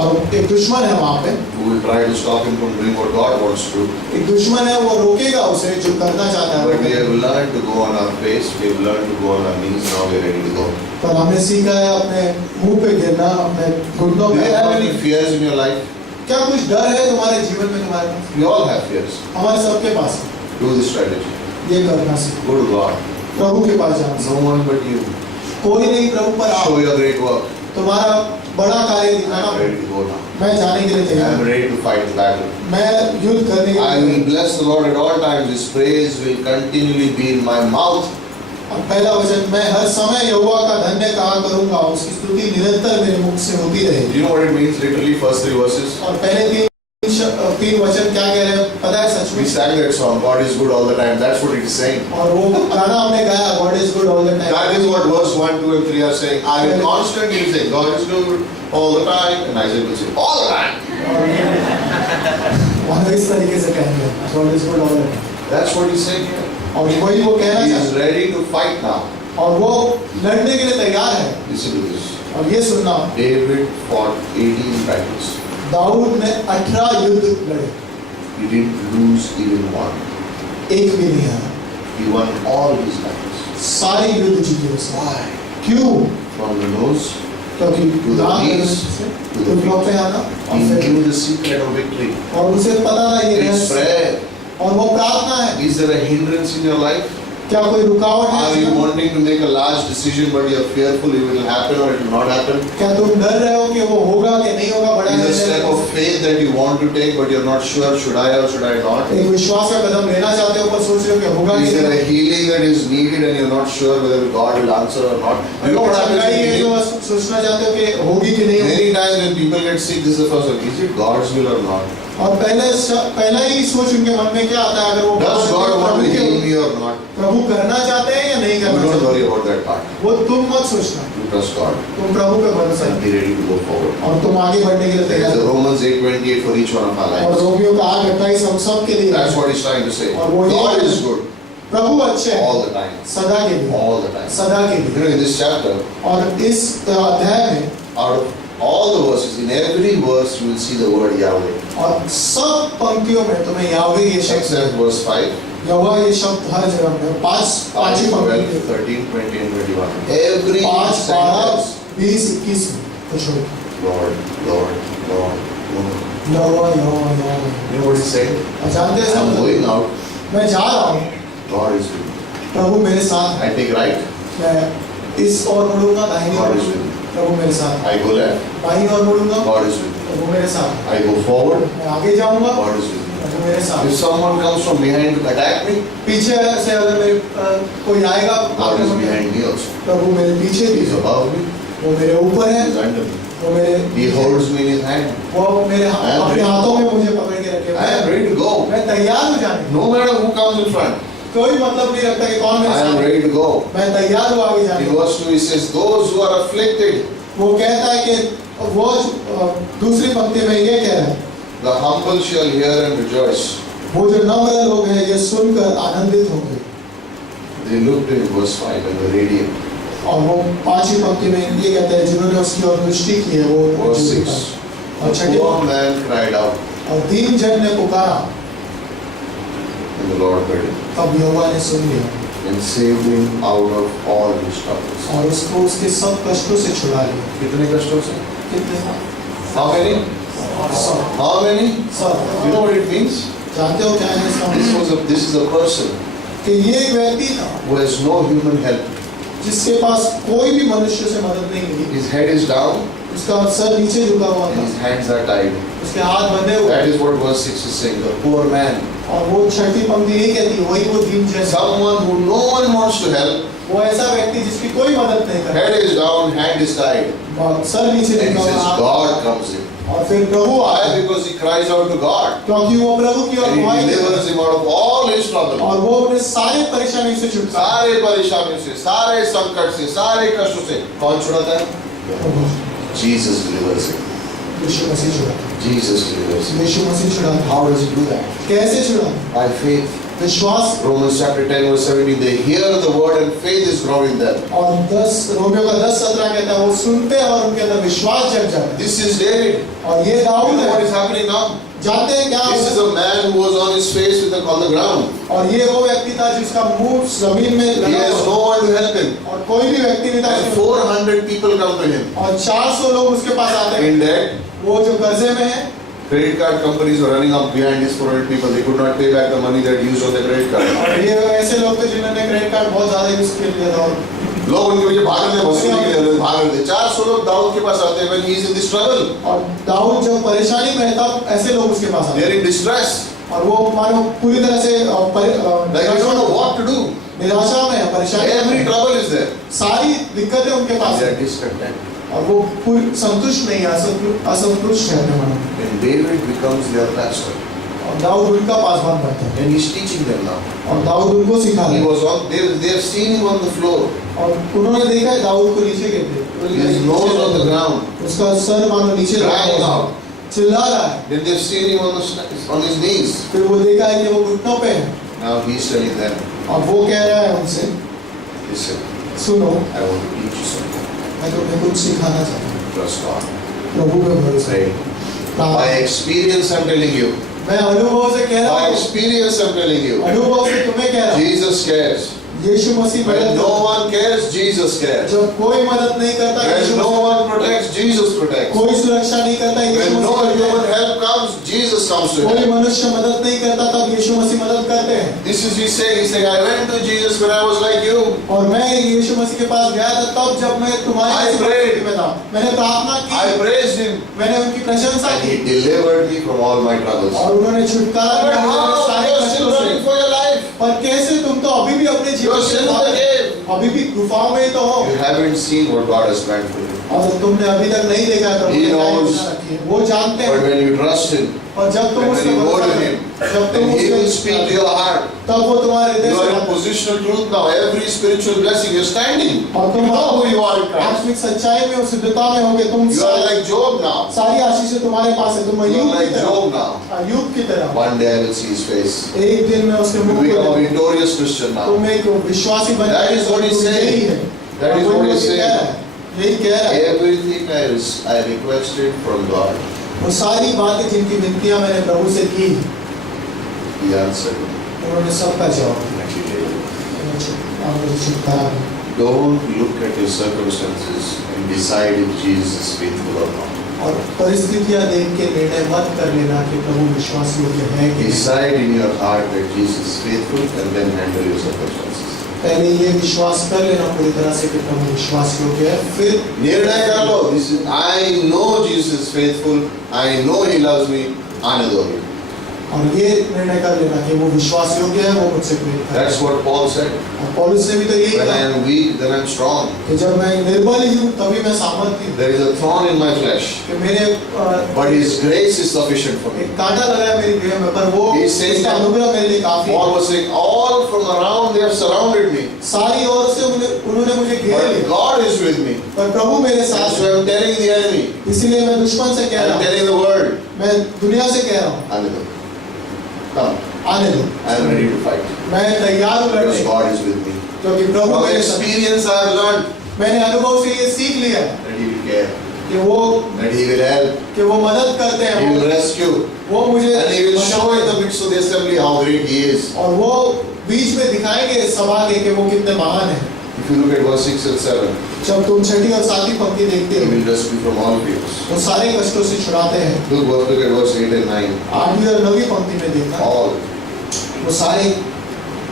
और एक दुश्मन है वहाँ पे, who will try to stop him from doing what God wants to do. एक दुश्मन है, वो रोकेगा उसे जो करना चाहता But we है। have learned to go on our face, we have learned to go on our knees, now we are ready to go. पर हमने सीखा है अपने मुंह पे गिरना, अपने घुटनों Do पे। you have any fears in your life? क्या कुछ डर है तुम्हारे जीवन में तुम्हारे पास? We all have fears. हमारे सबके पास है। Do this strategy. ये करना सीखो, Go to God. प्रभु के पास जाना सीखो। No one but you. कोई नहीं, प्रभु पर आओ, Show your great work. तुम्हारा बड़ा कार्य दिखाना। I'm ready to go now. मैं जाने के लिए तैयार I'm हूँ, ready to fight the battle. मैं युद्ध करने के I लिए। will bless the Lord at all times. His praise will continually be in my mouth. और पहला वचन, मैं हर समय यहोवा का धन्य कहा करूंगा, उसकी स्तुति निरंतर मेरे मुख से होती Do रहेगी। you know what it means literally, first 3 verses? और पहले तीन वचन क्या कह रहे हैं पता है? सच We में। sang that song, God is good all the time. That's what it is saying. और वो गाना हमने गाया, God is good all the time। That is what verse 1, 2 and 3 are saying. I will constantly say, God is good all the time. And Isaac will say, all the time. और इस तरीके से कहेंगे, God is good all the time। That's what he's saying here. और वही वो कहना He चाहता is ready to fight now. है और वो लड़ने के लिए तैयार है। Listen to this. और ये सुनना, David fought 18 battles. दाऊद ने 18 युद्ध लड़े, He didn't lose even one. एक भी नहीं हारा। He won all his battles. सारे युद्ध जीते उसने। Why? क्यों? From the nose, क्योंकि To the दांत knees, से to the घुटनों पे आना he और फिर knew the secret of victory. और उसे पता था ये It's रहस्य prayer. और वो प्रार्थना है। Is there a hindrance in your life? क्या कोई रुकावट है? Are you wanting to make a large decision but you are fearful it will happen or it will not happen? क्या तुम डर रहे हो कि वो होगा कि नहीं होगा? बड़ा Is a निर्णय step of faith that you want to take but you're not sure should I or should I not? एक विश्वास का कदम लेना चाहते हो पर सोच रहे हो कि होगा Is कि there a नहीं? healing that is needed and you're not sure whether God will answer or not? You know what happens चंगाई in है जो healing? सोचना चाहते हो कि होगी कि नहीं होगी? Many times when people get sick, this is the first one. Is it God's will or not? और पहला ही सोच उनके मन में क्या आता है? अगर वो Does God want to heal Prabhu me or not? करना चाहते हैं या नहीं You करना don't चाहते? worry about that part. वो तुम मत सोचना, You trust God तुम प्रभु पे भरोसा and रखो be ready to go forward. और तुम आगे बढ़ने के लिए There तैयार is a हो। Romans 8:28 for each one of our और lives. रोगियों का 8:28 हम सब के लिए That's है। what he's trying to say. और वो ये God is good प्रभु अच्छे हैं all the time. सदा के लिए, All the time. सदा के You लिए। know, in this chapter, और इस अध्याय में out of all the verses, in every verse you will see the word Yahweh. और सब पंक्तियों में तुम्हें यावे ये शब्द, Except verse 5, यहोवा ये शब्द हर जगह में पांच ही 12, पंक्ति 13, 20 and 21. Every 5, 12, sentence, 20, 21 तो छोड़ Lord, Lord, Lord, Lord. Jehovah Jehovah Jehovah. You know what he's saying? और जानते हैं I'm सब, going out, मैं जा रहा हूँ, God is with me. प्रभु मेरे साथ है। I take right, मैं इस ओर मुड़ूंगा, दाहिनी ओर God is with मुड़ूंगा, me. प्रभु मेरे साथ है। I go left, बाईं ओर मुड़ूंगा, God is with me. प्रभु मेरे साथ है। I go forward, मैं आगे जाऊंगा, God is with me. प्रभु मेरे साथ If है। someone comes from behind to attack me, पीछे से अगर मेरे कोई आएगा, God is behind me also. प्रभु मेरे पीछे He भी is है, above me, वो मेरे ऊपर He है, is under me. वो मेरे He holds me in His hand. वो मेरे I am अपने ready. हाथों में मुझे पकड़ के रखे I am हुए है। ready to go. मैं तैयार हूँ जाने को। No matter who comes in front, कोई मतलब नहीं रखता कि कौन मेरे I am साथ है। ready to go. मैं तैयार हूँ आगे जाने In को। verse 2 he says, those who are afflicted, वो कहता है कि वो दूसरी पंक्ति में ये कह रहा है, the humble shall hear and rejoice. वो जो नम्र लोग हैं ये सुनकर आनंदित होंगे। They looked in verse 5 at the radiant. और वो पांचवी पंक्ति में ये कहते हैं जिन्होंने उसकी ओर दृष्टि की है वो Verse जीवित 6. हैं। और The Chhathi poor man cried out, और 3 जन ने पुकारा, and the Lord heard him तब यहोवा ने सुन लिया and saved him out of all his troubles. और उसको उसके सब कष्टों से छुड़ा लिया। कितने कष्टों से? कितने? How many? सब How many? सब। You know what it means? जानते हो क्या है इसका मतलब? This is a person कि ये एक व्यक्ति था who has no human help. जिसके पास कोई भी मनुष्य से मदद नहीं मिली। His head is down उसका सर नीचे झुका हुआ and था, his hands are tied. उसके हाथ बंधे हुए। That is what verse 6 is saying. The poor man, और वो छठी पंक्ति यही कहती है, वही वो दीन जैसा, someone who no one wants to help, वो ऐसा व्यक्ति जिसकी कोई मदद नहीं करता, head is down, hand is tied. और सर नीचे And he झुका says, हुआ, God comes in. और फिर प्रभु Why? आए, Because he cries out to God. क्योंकि वो प्रभु की ओर And he दुआएं करता delivers है him out of all his trouble. और वो अपने सारे परेशानियों से छुटकारा सारे परेशानियों से, सारे संकट से, सारे कष्टों से कौन छुड़ाता है? प्रभु Jesus delivers him. यीशु मसीह छुड़ाता Jesus delivers him. है, यीशु मसीह छुड़ाता है। How does he do that? कैसे छुड़ाता है? By faith. विश्वास। Romans chapter 10 verse 17, they hear the word and faith is growing in them. और 10 रोमियो का 10:17 कहता है वो सुनते हैं और उनके अंदर विश्वास जग जाता है। This is David. और ये You दाऊद know what है। is happening now? जानते हैं क्या? This is a man who was on his face on the ground. और ये वो व्यक्ति था जिसका मुंह जमीन में He लगा has हुआ no one to help him. और कोई भी व्यक्ति नहीं था And उसके- 400 people come to him. और 400 लोग उसके पास आते हैं। In debt, वो जो कर्जे में है, credit card companies were running up behind these 400 people. They could not pay back the money they had used on the credit card. और ये ऐसे लोग थे जिन्होंने क्रेडिट कार्ड बहुत ज्यादा यूज कर लिया था और लोग उनके पीछे भाग रहे थे, वसूली के लिए भाग रहे थे। 400 लोग दाऊद के पास आते हैं when he is in this trouble. और दाऊद जब परेशानी में है तब ऐसे लोग उसके पास आते They हैं are in distress. और वो मानो पूरी तरह से Like they don't know what to do. निराशा में है, परेशानी में Every है। trouble is there. सारी दिक्कतें उनके पास They है are discontent. और वो पूरी संतुष्ट नहीं है, असंतुष्ट है अपने मन में। And David becomes their pastor. और दाऊद उनका पासवान बनता है And he's teaching them now. और दाऊद उनको सिखा He रहा है was on, they have seen him on the floor. और उन्होंने देखा है दाऊद को नीचे His nose on the ground. उसका सर मानो नीचे रखा Crying हुआ है, out. चिल्ला रहा है। Then they've seen him on his knees. फिर वो देखा है कि वो घुटनों पे है Now he's telling them, और वो कह रहा है उनसे, listen, सुनो I want to teach you something. मैं तुम्हें कुछ सिखाना चाहता हूँ। Trust God. प्रभु पे भरोसा Say, हाँ, by experience I'm telling you. मैं अनुभव से कह रहा By हूँ, experience I'm telling you. अनुभव से तुम्हें कह रहा हूँ। Jesus cares. Yeshu Masih When मदद no करता one cares, Jesus है। cares. जब कोई मदद नहीं करता When Yeshu no Masih- one protects, Jesus protects. कोई सुरक्षा नहीं करता यीशु When no मसीह करते human हैं। help comes, Jesus comes to कोई help. मनुष्य मदद नहीं करता तब यीशु मसीह मदद करते हैं। This is he's saying. He's saying, I went to Jesus when I was like you. और मैं यीशु मसीह के पास गया था तब जब मैं तुम्हारे I जैसी prayed. परिस्थिति में था। मैंने प्रार्थना I की, praised him. मैंने उनकी प्रशंसा And की he delivered me from all my troubles. और उन्होंने छुटकारा But दिया मुझे how? सारे You're still कष्टों से। running for your life. पर कैसे तुम तो अभी भी अपने जीवन You're still in the में cave. अभी भी गुफाओं में ही तो हो You haven't seen what God has planned for you. और तुमने अभी तक नहीं देखा तो He knows. वो जानते But हैं when you trust him, और जब तुम when उसके you go भरोसा to करो, him, जब तुम then he will उसके speak to your heart. तब वो तुम्हारे हृदय You से are in बात- positional truth now. Every spiritual blessing, you're standing. और You तुम know who you are in Christ. आत्मिक सच्चाई में और सिद्धता में होगे तुम You are like Job now. सारी आशीष तुम्हारे पास है तुम You अय्यूब are की like तरह Job now. अय्यूब की तरह One day I will see his face. एक दिन में उसके You मुंह become a को victorious Christian now. तुम एक विश्वासी बन That is what he's saying. यही है That is और what वही he's कह रहा है, यही कह रहा है Everything I requested from God, वो सारी बातें जिनकी विनतियां मैंने प्रभु से की he answered me. उन्होंने सबका जवाब दिया And he did. और मुझे छुटकारा मिला। Don't look at your circumstances and decide if Jesus is faithful or not. और परिस्थितियां देख के निर्णय मत कर लेना कि प्रभु विश्वास योग्य है कि नहीं। Decide in your heart that Jesus is faithful and then handle your circumstances. पहले ये विश्वास कर लेना पूरी तरह से कि प्रभु विश्वास योग्य है फिर निर्णय कर लो. This is, I know Jesus is faithful. I know He loves me. आने दो अभी. और ये निर्णय कर लेना कि वो विश्वास योग्य है वो मुझसे प्रेम करता है That's what Paul said. और पौलुस ने भी तो यही When I कहा am weak, then I am strong. कि जब मैं निर्बल हूँ तभी मैं सामर्थ्य हूँ There is a thorn in my flesh, कि मेरे but His grace is sufficient for me. एक कांटा लगा है मेरी देह में पर वो He's saying उसका that- अनुग्रह मेरे लिए काफी Paul है was saying, all from around they have surrounded me, सारी ओर से उन्होंने मुझे घेर but लिया God is with me. पर प्रभु मेरे That's साथ why है I'm telling the enemy, इसलिए मैं दुश्मन से कह I'm रहा हूँ telling the world, मैं दुनिया से कह रहा हूँ आने दो. Come, आने दो I am ready to fight. मैं तैयार हूँ Because लड़ने God is with me. क्योंकि प्रभु From मेरे साथ experience I have learned मैंने अनुभव से ये सीख लिया है that He will care, कि वो that He will help, मदद करते He हैं will rescue, वो मुझे and He will show in the midst of the assembly how great He is. और वो बीच में दिखाएंगे सभा के कि वो कितने महान हैं If you look at verse 6 and 7, जब तुम छठी और सातवीं पंक्ति देखते He हो will rescue from all fears. वो सारे कष्टों से छुड़ाते हैं Look at verse 8 and 9. आठवीं और नवीं पंक्ति में देखा All वो सारे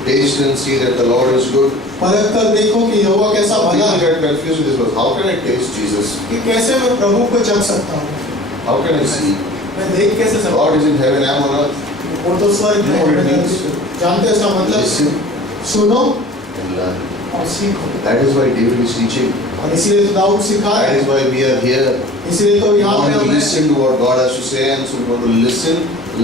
taste and see that the Lord is good. परख कर देखो कि यहोवा कैसा भला People है get confused with this verse. How can I taste Jesus? कि कैसे मैं प्रभु को जग सकता हूँ How can I see? मैं देख कैसे सकता God is in heaven, I am on earth. हूँ वो तो स्वर्ग में No, it है। means- जानते हो इसका मतलब Listen सुनो and learn. और सीखो। That is why David is teaching. और इसीलिए तो दाऊद सिखा That रहे is why we are here. इसीलिए तो We यहाँ want पे to हमें listen to what God has to say, and so we want to listen,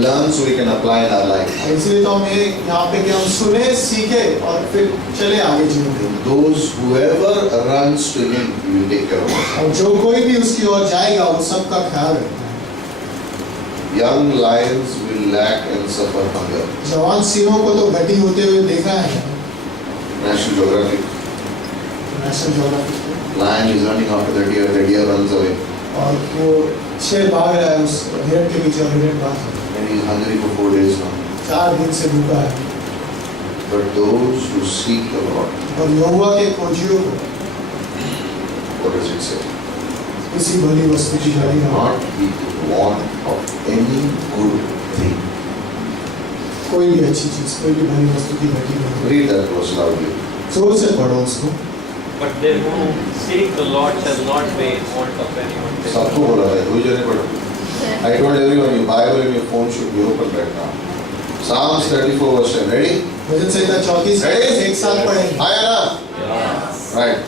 learn, so we can apply in our life. और इसीलिए तो हमें यहाँ पे कि हम सुने सीखे और फिर चले आगे जीवन में। Those whoever runs to Him, He will take care of them. और जो कोई भी उसकी ओर जाएगा वो सबका ख्याल रखता है। Young lions will lack and suffer hunger. जवान सिंहों को तो घटी होते हुए देखा है National Geographic. National geographic Lion is running after the deer runs away. और वो शेर भाग रहा है उस हिरण के पीछे और हिरण भाग रहा है। And he is hungry for 4 days now. 4 दिन से भूखा है But those who seek the Lord, और यहोवा के खोजियों को what does it say? किसी भली वस्तु की घटी ना हो। Not be want of any good thing. कोई भी अच्छी चीज कोई भी भली वस्तु की घटी ना हो। Read that verse loudly. जोर से पढ़ो उसको। But they who seek the Lord shall not be in want of anyone. सबको बोला है, कोई जने पढ़ो. I told everyone, your Bible and your phone should be open right now. Psalms 34 verse 10. Ready? Bhajan Samhita 34 Ready? एक साथ पढ़ेंगे। आया ना? Right.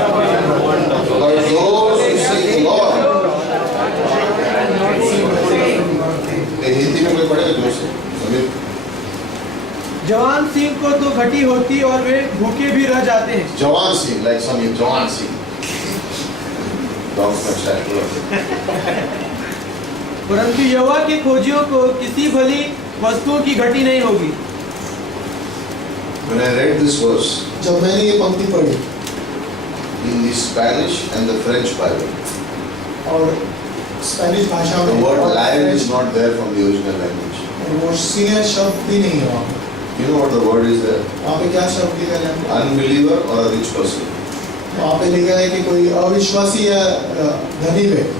But those who seek the Lord. ये हिंदी में कोई पढ़ेगा जोर से? समीर? जवान सिंह को तो घटी होती और वे भूखे भी रह जाते हैं। जवान सिंह, like Samir, जवान सिंह. Dogs का style. परंतु यहोवा के खोजियों को किसी भली वस्तुओं की घटी नहीं होगी। When I read this verse जब मैंने ये पंक्ति पढ़ी in the Spanish and the French Bible, और स्पेनिश भाषा the में word और lion French- is not there from the original language. और वो सिंह शब्द भी नहीं है वहाँ पे। You know what the word is there? वहाँ पे क्या शब्द लिखा है? Unbeliever or a rich person. वहाँ पे लिखा है कि कोई अविश्वासी या धनी व्यक्ति।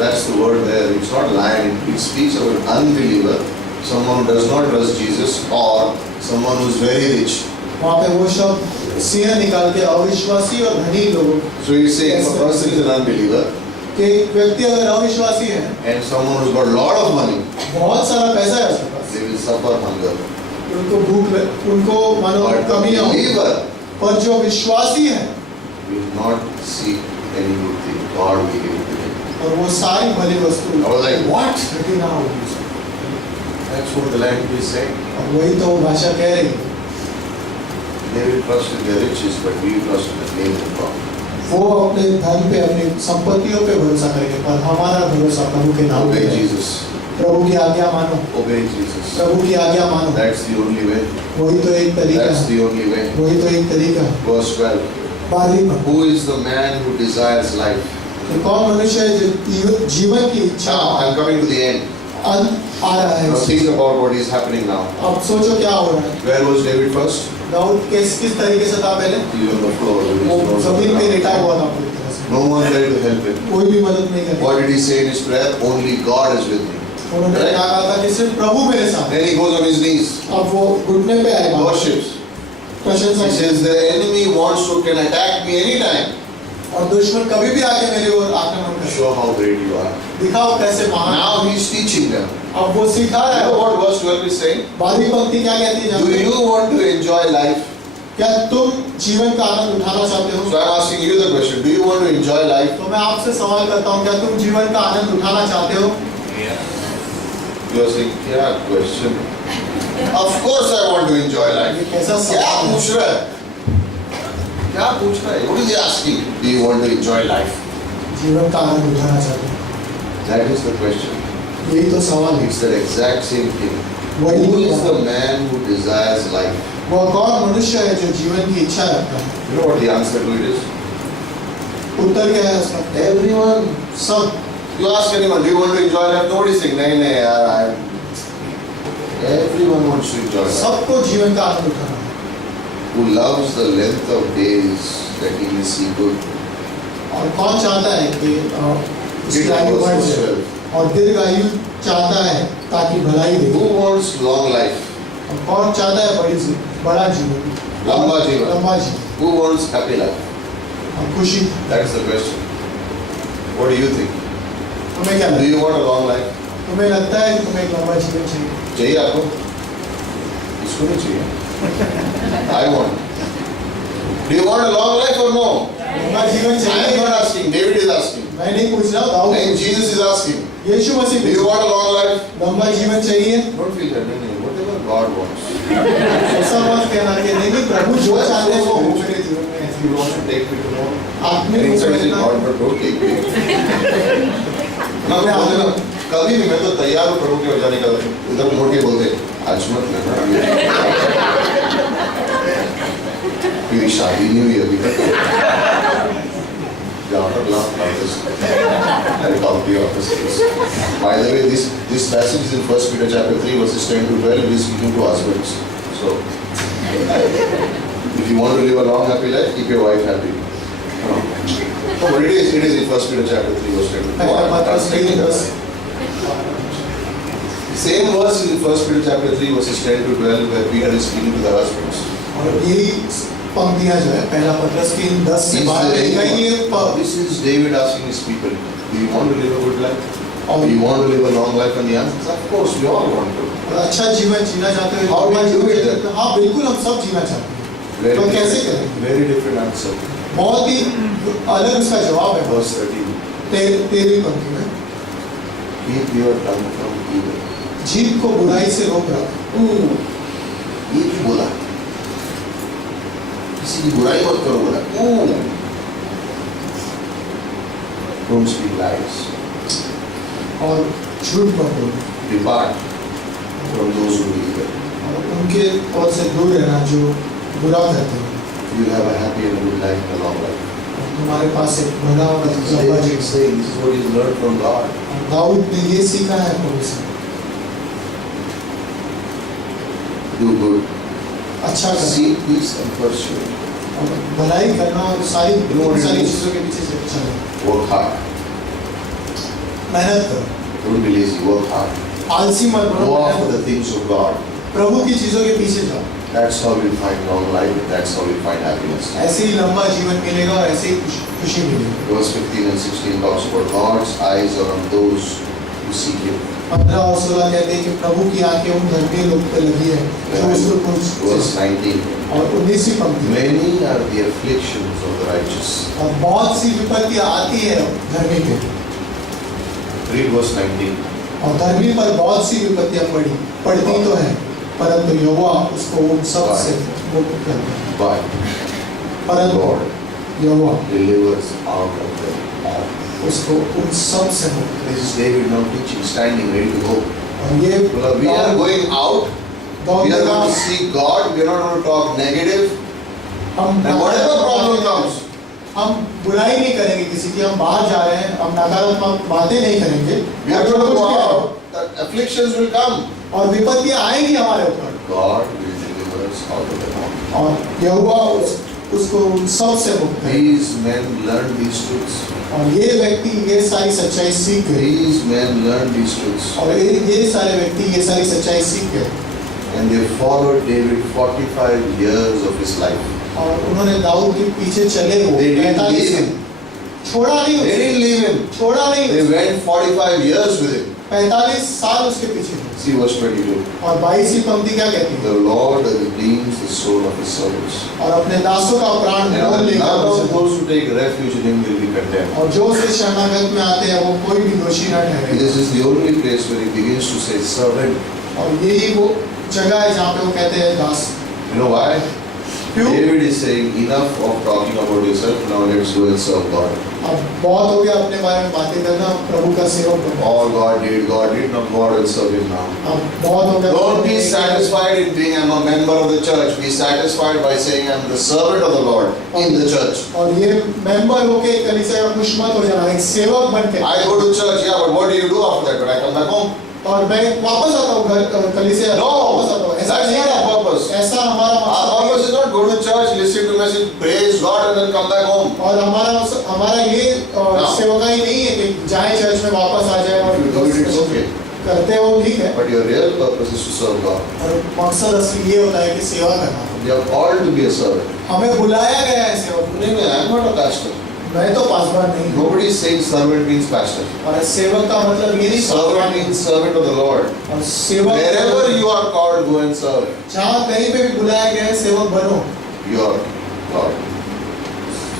That's the word there. It's not lion. It speaks of an unbeliever, someone who does not trust Jesus, or someone who is very rich. वहाँ पे वो शब्द सिंह निकाल के अविश्वासी और धनी लोगों So he's saying if a person is an unbeliever के व्यक्ति अगर अविश्वासी है and someone who's got a lot of money, बहुत सारा पैसा है उसके पास they will suffer hunger. उनको उनको मानो But the कमी हो believer पर जो विश्वासी है will not seek any good thing. God will give it to him. और वो सारी भली वस्तु I was like, what? घटी ना होगी उसको। That's what the language is saying. और वही तो वो भाषा कह रही है। They will trust in their riches, but we will trust in the name of God. वो अपने धन पे अपनी संपत्तियों पे भरोसा करेंगे पर हमारा भरोसा प्रभु के नाम पे Obey है। Jesus. प्रभु की आज्ञा मानो Obey Jesus. प्रभु की आज्ञा मानो That's the only way. वही तो एक तरीका That's है the only way. वही तो एक तरीका है। Verse 12. बारहवीं में Who is the man who desires life? तो कौन मनुष्य है जो जीवन की इच्छा Now, I'm coming to the end. अंत आ रहा है Now उसकी। think about what is happening now. अब सोचो क्या हो रहा है। Where was David first? Dawood किस तरीके से था पहले? He was on the floor. with his वो nose on the जमीन पे ground. लेटा हुआ था पूरी तरह से। No one there to help him. कोई भी मदद नहीं कर What did he say in his prayer? Only God is with me. उन्होंने क्या कहा था कि सिर्फ प्रभु मेरे साथ है। Then he goes on his knees. अब वो घुटने पे आएगा Worships. प्रशंसा He says the enemy wants to can attack me anytime. और दुश्मन कभी भी आके मेरे ओर आक्रमण करे। Show how great you are. दिखाओ कैसे महान। Now he's teaching them. अब वो सिखा रहा You know है। what verse 12 is saying? 12वीं पंक्ति क्या कहती है Do जानते हो? you want to enjoy life? क्या तुम जीवन का आनंद उठाना चाहते हो? So I'm asking you the question. Do you want to enjoy life? तो मैं आपसे सवाल करता हूँ क्या तुम जीवन का आनंद उठाना चाहते हो? You are saying, क्या question? Of course I want to enjoy life. ये कैसा क्या सवाल है? पूछ रहा है? क्या पूछ रहा है? What is he asking? Do you want to enjoy life? जीवन का आनंद उठाना चाहते हो? That is the question. यही तो सवाल है। It's the exact same thing. वही Who तो is the बात है। man who desires life? वह कौन मनुष्य है जो जीवन की इच्छा रखता है? You know what the answer to it is? उत्तर क्या है उसका? Everyone. सब। You ask anyone, do you want to enjoy life? Nobody is saying, नहीं यार, everyone wants to enjoy life. सबको जीवन का आनंद उठाना है। Who loves the length of days that he may see good. और कौन चाहता है कि उसकी Read आयु बढ़ verse जाए 12. और दीर्घ आयु चाहता है ताकि भलाई दे। Who wants long life? और कौन चाहता है बड़ा जीवन? लंबा जीवन। लंबा जीवन Who wants happy life? और खुशी। That is the question. What do you think? तुम्हें क्या Do लगता है? you want a long life? तुम्हें लगता है कि तुम्हें एक लंबा जीवन चाहिए? चाहिए आपको? इसको होनी चाहिए. I want. Do you want a long life or no? लंबा जीवन I am चाहिए. not asking. David is asking. मैं नहीं पूछ रहा, Dawood And Jesus is asking. Yeshu Masih Do you पूछ want a long life? लंबा जीवन चाहिए. Don't feel that. No, whatever God wants. ऐसा मत कहना कि नहीं प्रभु जो चाहते हैं वो हो मेरे जीवन में. If you want to take me to know, आपने then मुझे it's इतना- God, but don't take me. ना बोलते ना, कभी भी मैं तो तैयार हूँ प्रभु के हो जाने का. इधर मुड़ के बोलते आज मत लेना. मेरी शादी नहीं हुई अभी तक. I'll talk to you after service. By the way, this passage is in 1 Peter chapter 3 verses 10 to 12. It is speaking to husbands. So, if you want to live a long happy life, keep your wife happy. No, but it is in 1 Peter chapter 3 verse 10 to 12. पहला पत्रस तीन दस. Same verse is in 1 Peter chapter 3 verses 10 to 12 where Peter is speaking to the husbands. और यही पंक्तियां जो है पहला पत्रस 3:10 से 12 लिखा है ये This is David asking his people, do you want to live a good life? और Do you want to live a long life? And the answer is, of course, we all want to. अच्छा जीवन जीना चाहते हो. How do you do it then? हाँ बिल्कुल हम सब जीना चाहते हैं. तो कैसे करें? Very different answer. बहुत ही अलग उसका जवाब है. Verse 13. 13वीं पंक्ति में Keep your tongue from evil. जीभ को बुराई से रोक रख. ये क्यों बोला? किसी की बुराई मत करो बोला. Don't speak lies. और झूठ मत बोलो. Depart from those who do evil. और उनके और से दूर रहना जो बुरा करते हैं. You will have a happy and a good life and a long life. और तुम्हारे पास एक भला और This is लंबा David जीवन. saying, this is what he learned from God. और दाऊद ने ये सीखा है प्रभु से. Do good. अच्छा करना Seek peace and pursue. और भलाई करना और सारी You know what it सारी is? चीजों के पीछे से चलना. Work hard. मेहनत करो. Don't be lazy. Work hard. आलसी मत बनो. Go after मेहनत the things of God. करो. प्रभु की चीजों के पीछे जाओ. That's how we'll find long life. That's how we'll find happiness. ऐसे ही लंबा जीवन मिलेगा और ऐसे ही खुशी मिलेगी. Verse 15 and 16 talks about God's eyes are on those who seek Him. 15 और 16 कहते हैं कि प्रभु की आंखें उन धर्मी लोग पे लगी है जो उसको Verse कुछ. 19. और 19वीं पंक्ति Many are the afflictions of the righteous. और बहुत सी विपत्तियां आती है धर्मी पे. Read verse 19. और धर्मी पर बहुत सी विपत्तियां पड़ती तो है परंतु यहोवा उसको उन सब से मुक्त करता है. But परंतु God Jehovah delivers out of them all. उसको उन सब से मुक्त. This is David now teaching, standing, ready to go. और ये We are going out. We are going to seek God. We are not going to talk negative. हम And whatever problem comes, हम बुराई नहीं करेंगे किसी की. हम बाहर जा रहे हैं, हम नकारात्मक बातें नहीं करेंगे. we are going to go out. The afflictions will come. और विपत्तियां आएंगी हमारे ऊपर. God will deliver us out of them all. और यहोवा उसको उन सब से मुक्त करे. These men learned these truths. और ये व्यक्ति ये सारी सच्चाई सीख गए. These men learned these truths. और ये सारे व्यक्ति ये सारी सच्चाई सीख गए. And they followed David 45 years of his life. और उन्होंने दाऊद के पीछे चले वो They didn't 45 leave him. छोड़ा नहीं They उसे. didn't leave him. छोड़ा नहीं They उसे. went 45 years with him. 45 साल उसके पीछे थे. See verse 22. और 22वीं पंक्ति क्या कहती है? The Lord redeems the soul of his servants. और अपने दासों का प्राण मोल And लेगा none of उसे. those who take refuge in him will be condemned. और जो उसके शरणागत में आते हैं वो कोई भी दोषी न ठहरे. This is the only place where he begins to say servant. और यही वो जगह है जहाँ पे वो कहते हैं दास. You know why? क्यों? David is saying enough of talking about yourself. Now let's go and serve God. अब बहुत हो गया अपने बारे में बातें करना. प्रभु का सेवक बनना. All God did. Now God will serve him now. अब बहुत हो गया. Don't be satisfied in being I'm a member of the church. Be satisfied by saying I'm the servant of the Lord in the church. और ये member होके कलीसिया का खुश मत हो जाना. एक सेवक बन के. I go to church, yeah, but what do you do after that? When I come back home? और मैं वापस आता हूँ घर कलीसिया. No, वापस आता हूँ. ऐसा that's नहीं not है. our purpose. ऐसा हमारा Our मकसद purpose is not go to church, listen to message, praise God and then come back home. और हमारा ये No. सेवकाई नहीं है कि जाए चर्च में वापस आ जाए If you do it, it's और okay. करते हो ठीक है. But your real purpose is to serve God. और मकसद असली ये होता है कि सेवा करना. You are called to be a servant. हमें बुलाया गया है सेवक. I'm not a pastor. मैं तो पासवान नहीं हूँ। Nobody is saying servant means pastor. और सेवक का मतलब ये नहीं Servant means servant of the Lord. और सेवक Wherever you are called, go and serve. जहाँ कहीं पे भी बुलाया गया है सेवक बनो, You are called.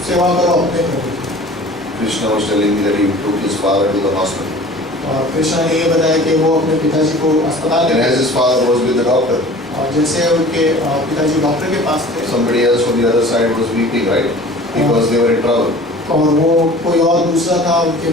सेवा करो अपने प्रभु। Krishna was telling me that he took his father to the hospital. और कृष्ण ने ये बताया कि वो अपने पिताजी को अस्पताल And ले as गए। his father was with the doctor, और जैसे उनके पिताजी डॉक्टर के पास थे somebody else from the other side was weeping, right? Because they were in trouble. और वो कोई और दूसरा था उनके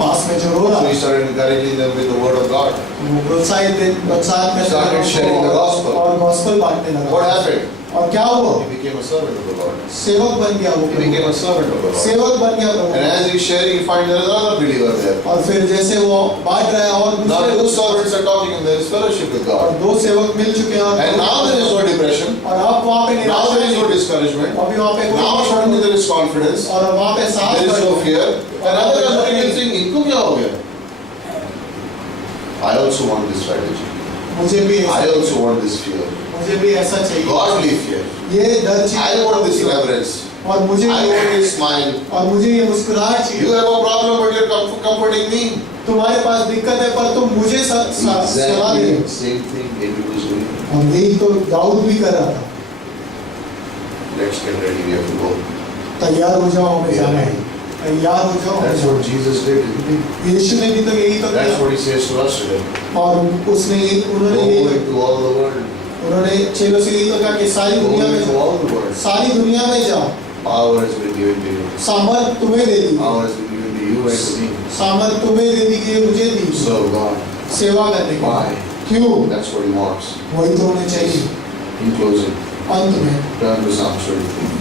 पास में जो रो रहा So he था, started encouraging them with the word of God. वो प्रोत्साहित करने Started लगा sharing the gospel. और गॉस्पेल बांटने लगा। What happened? और क्या हुआ? He became a servant of the Lord. सेवक बन गया वो He Prabhu. became a servant of the Lord. सेवक बन गया And Prabhu. as he's sharing, he finds there is another believer there. और फिर जैसे वो बांट रहा है और Now दूसरे two servants are talking and there is fellowship with और God. दो सेवक मिल चुके हैं और And now there is no depression. और अब वहाँ पे Now निराशा there is no नहीं, discouragement. अभी वहाँ पे Now कोई suddenly there is confidence. और वहाँ पे साथ There is no में fear. And other are looking and saying, इनको क्या हो गया? I also want this strategy. मुझे भी I also want this fear. मुझे भी ऐसा चाहिए, Godly fear. ये डर I चाहिए want this reverence. और मुझे I want this smile. और मुझे ये मुस्कुराहट You चाहिए। have a problem, but you're comforting me. तुम्हारे पास दिक्कत है पर तुम मुझे सलाह दे रहे Exactly हो। same thing David was doing. और यही तो दाऊद भी कर रहा था। Let's get ready. We have to go. तैयार हो जाओ, हमें जाना है। तैयार हो जाओ, हमें That's जाना what Jesus did. Isn't it? है। यीशु ने भी तो यही तो That's किया what he says to us today. और उसने उन्होंने Go ये into all the world. उन्होंने चेलों से यही तो कहा कि सारी Go दुनिया में into जाओ, all the world. सारी दुनिया में जाओ, Power has been given to you. सामर्थ तुम्हें दे दी, Power has been given to you and to me. सामर्थ तुम्हें दे दी कि मुझे दी Serve God. सेवा करने की। Why? क्यों? That's what he wants. वही तो होने चाहिए। In closing, अंत में turn to Psalm 23.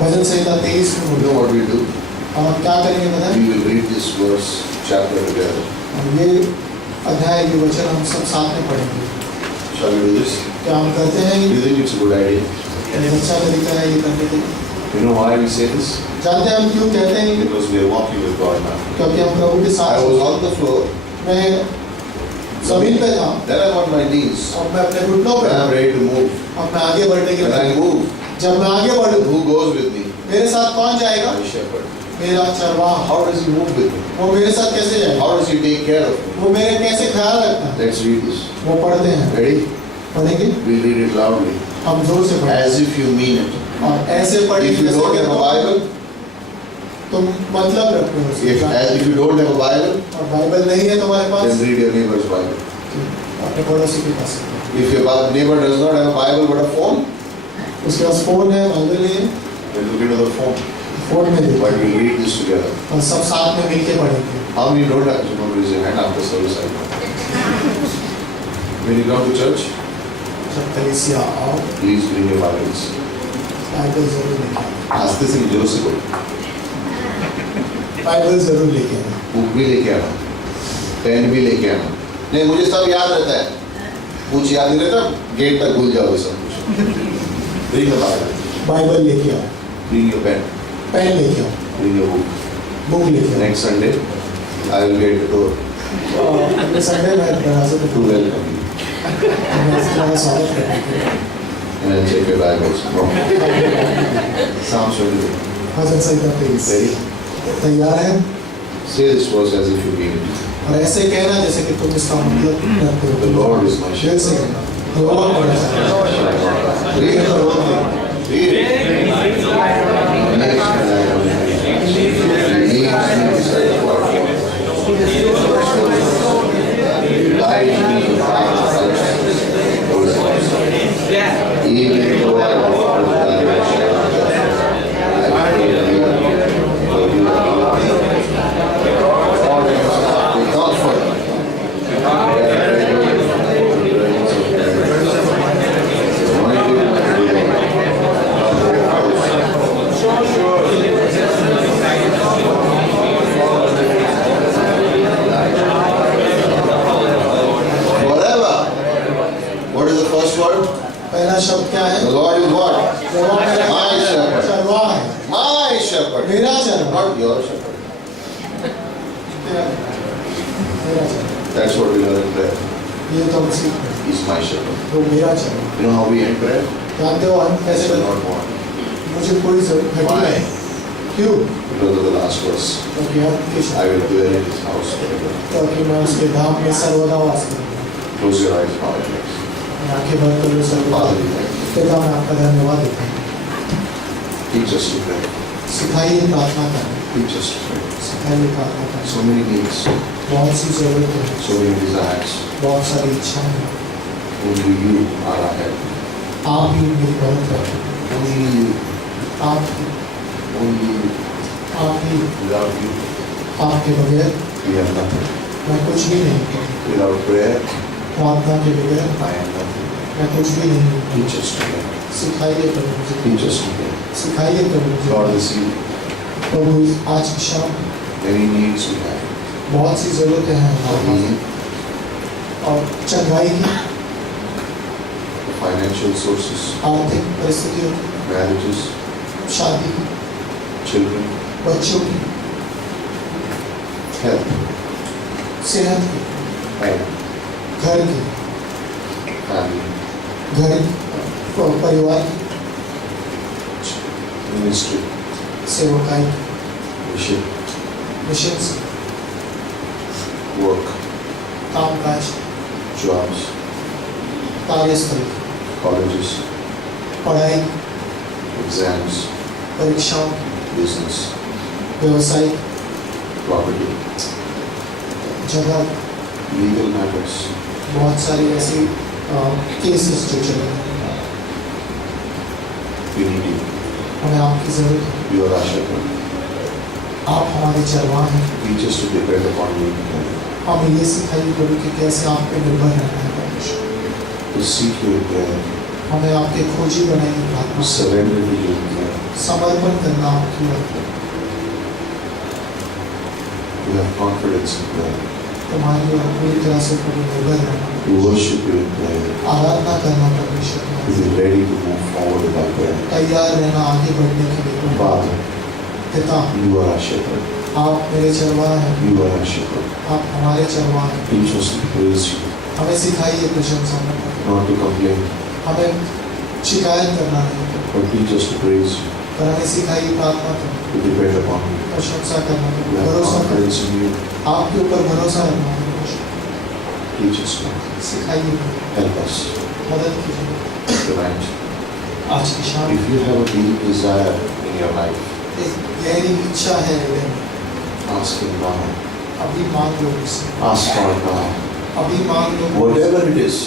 भजन संहिता 23 में You बोलो, know what we do? और हम क्या करेंगे बताएं? We will read this verse, chapter together. और ये अध्याय ये वचन हम सब साथ में पढ़ेंगे। Shall we do this? क्या हम करते हैं? Do you think it's a good idea? ये अच्छा तरीका है ये करने के लिए। You know why we say this? जानते हैं हम क्यों कहते हैं? Because we are walking with God now. क्योंकि हम प्रभु के I साथ was on the floor. मैं जमीन पे था, Then I'm on my knees. अब मैं अपने घुटनों पे When I'm हूँ, ready to move. अब मैं आगे बढ़ने के When I लिए move, जब मैं आगे बढ़ूँ who goes with me? मेरे साथ कौन जाएगा? My shepherd. मेरा चरवाहा। How does he move with me? वो मेरे साथ कैसे जाएगा? How does he take care of me? वो मेरे कैसे ख्याल रखता है? Let's read this. वो पढ़ते हैं, Ready? पढ़ेंगे, We'll read it loudly. हम जोर से पढ़ें As if you mean it. और ऐसे पढ़ेंगे If you जैसे don't कि have a Bible, तुम मतलब रखते हो उसका। if you don't have a Bible, और बाइबल नहीं है तुम्हारे then pass, read your neighbor's Bible. अपने पड़ोसी के पास। If your neighbor does not have a Bible but a phone, उसके पास फोन है, बाइबल नहीं है, then look into the phone. Phone में देखो But we'll read this together. और सब साथ में मिलके पढ़ेंगे। How many don't have to raise your hand after service? I know. When you come to church, जब कलीसिया आओ, please bring your Bibles. Bible जरूर लेके आना। आस्ते से जोर से बोलो. बाइबल जरूर लेके आना। बुक भी लेके आना, पेन भी लेके आना. नहीं, मुझे सब याद रहता है. कुछ याद नहीं रहता, गेट तक भूल जाओगे सब कुछ. Bring the Bible. बाइबल लेके आओ, Bring your pen. पेन लेके आओ, Bring your book. बुक लेके आओ। Next Sunday, I will be at the door अगले संडे में दरवाजे पे to welcome you. तुम्हारा स्वागत करेंगे। And I'll check your Bibles. Psalm 22. Bhajan Samhita 23। Ready? तैयार है? Say this verse as if you mean it. और ऐसे कहना जैसे कि तुम इसका मतलब करते हो। The Lord is my दिल से shepherd. कहना। The Lord is my shepherd। Read the whole thing. Read it. Yeah. Even though I walk through the valley of the shadow of death, I fear no evil, for you are with me. Comfort. Forever. What is the first word? पहला शब्द क्या है? The Lord is what? जवाब मेरा My shepherd. चरवाहा है, My shepherd. मेरा चरवाहा। Not your shepherd. मेरा चरवाहा। That's what we learn in prayer. ये तो हम सीख रहे हैं। He's my shepherd. वो मेरा चरवाहा। You know how we end prayer? जानते हो हम I कैसे shall करते not want. हैं? मुझे कोई जरूरत Why? नहीं है। क्यों? Because of the last verse. क्योंकि अंत के I will dwell in his house forever. क्योंकि मैं उसके धाम में सर्वदा वास करूंगा। Close your eyes, Father, please. आंखें बंद कर लो सर्वदा। Father, we thank you. पिता मैं आपका धन्यवाद देता हूँ। Teach us to pray. सिखाइए प्रार्थना करना। Teach us to pray. सिखाइए प्रार्थना करना। So many needs, बहुत सी जरूरतें हैं, so many desires. बहुत सारी इच्छाएं हैं। Only you are our help. आप ही मेरी मदद करें। Only you. आप ही, Only you. आप ही, Without you, आपके बगैर we have nothing. मैं कुछ भी नहीं हूँ। Without prayer, प्रार्थना के बगैर I am nothing. मैं कुछ भी नहीं हूँ। Teach us to pray. सिखाइए प्रभु मुझे। Teach us to pray. सिखाइए प्रभु Lord, मुझे। this evening, प्रभु आज की शाम many needs we have. बहुत सी जरूरतें हैं हमारे We पास। need और चंगाई की, the financial sources, आर्थिक परिस्थितियों की, marriages, शादी की, children, बच्चों की, health, सेहत की, and घर की, family, परिवार की, ministry, सेवकाई, mission, मिशन, work, कामकाज, jobs, कार्यस्थल, colleges, पढ़ाई, exams, परीक्षाओं, business, व्यवसायिक, property, जगह, legal matters. बहुत सारी ऐसी केसेस जो चल रहे हैं। We need you. हमें आपकी जरूरत है। You are our shepherd. आप हमारे चरवाह हैं। Teach us to depend upon you. हमें ये सिखाइए प्रभु कि कैसे आप पे निर्भर रहना है परमेश्वर। To seek you in prayer. हमें आपके खोजी बनाइए To प्रार्थना से। surrender to you in prayer. समर्पण करना आपकी ओर। To have confidence in prayer. तुम्हारी ओर पूरी तरह से प्रभु निर्भर रहना। To worship you in prayer. आराधना करना परमेश्वर To में। be ready to move forward in our prayer. तैयार रहना आगे बढ़ने के लिए प्रभु। Father, पिता, you are our shepherd. आप मेरे चरवाह हैं। You are our shepherd. आप हमारे चरवाह हैं। Teach us to praise you, हमें सिखाइए प्रशंसा करना। not to complain, हमें शिकायत करना नहीं, but teach us to praise you, पर हमें सिखाइए प्रार्थना करना, to depend upon you. प्रशंसा करना, To have भरोसा करना, confidence in you. आपके ऊपर भरोसा रखना परमेश्वर। Teach us, Lord. सिखाइए, Help us मदद कीजिए। tonight. आज की शाम If you have a deep desire in your life, एक गहरी इच्छा है हृदय में, ask Him now. अभी मांग लो उससे, Ask God now. अभी मांग लो। Whatever it is,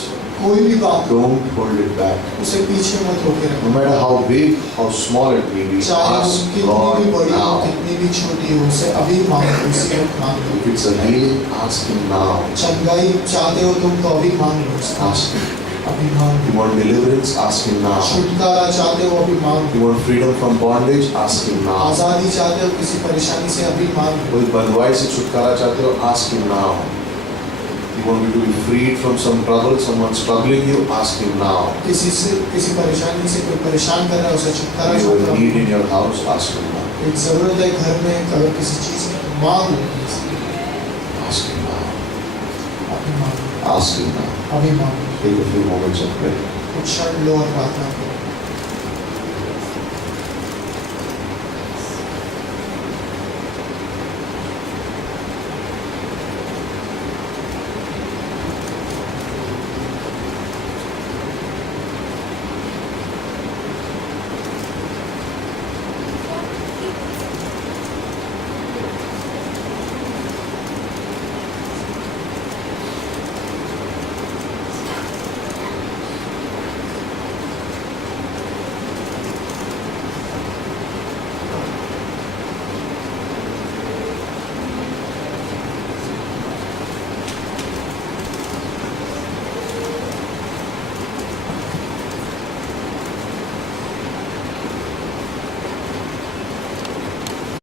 कोई भी बात हो, don't hold it back. उसे पीछे मत रोके No रखो। matter how big, how small it may be, चाहे वो ask कितनी God भी बड़ी हो, now. कितनी भी छोटी हो, उसे अभी मांग लो, उसे अब मांग लो। If it's a healing, ask Him now. चंगाई चाहते हो तुम तो अभी मांग लो उसका, Ask Him. अभी मांग You low. want deliverance? Ask Him now. छुटकारा चाहते हो अभी मांग लो। You want freedom from bondage? Ask Him now. आजादी चाहते हो किसी परेशानी से अभी मांग लो। कोई बंधुआई से छुटकारा चाहते हो? Ask Him now. You want to be freed from some trouble, someone troubling you? Ask Him now. किसी परेशानी से कोई परेशान कर रहा है, उसे छुटकारा You have चाहते a हो। need in your house? Ask Him now. एक जरूरत है घर में, अगर किसी चीज की मांग लो, Ask Him now. अभी मांग लो, Ask Him now. अभी मांग लो। Take a few moments of prayer. कुछ क्षण लो और प्रार्थना करो।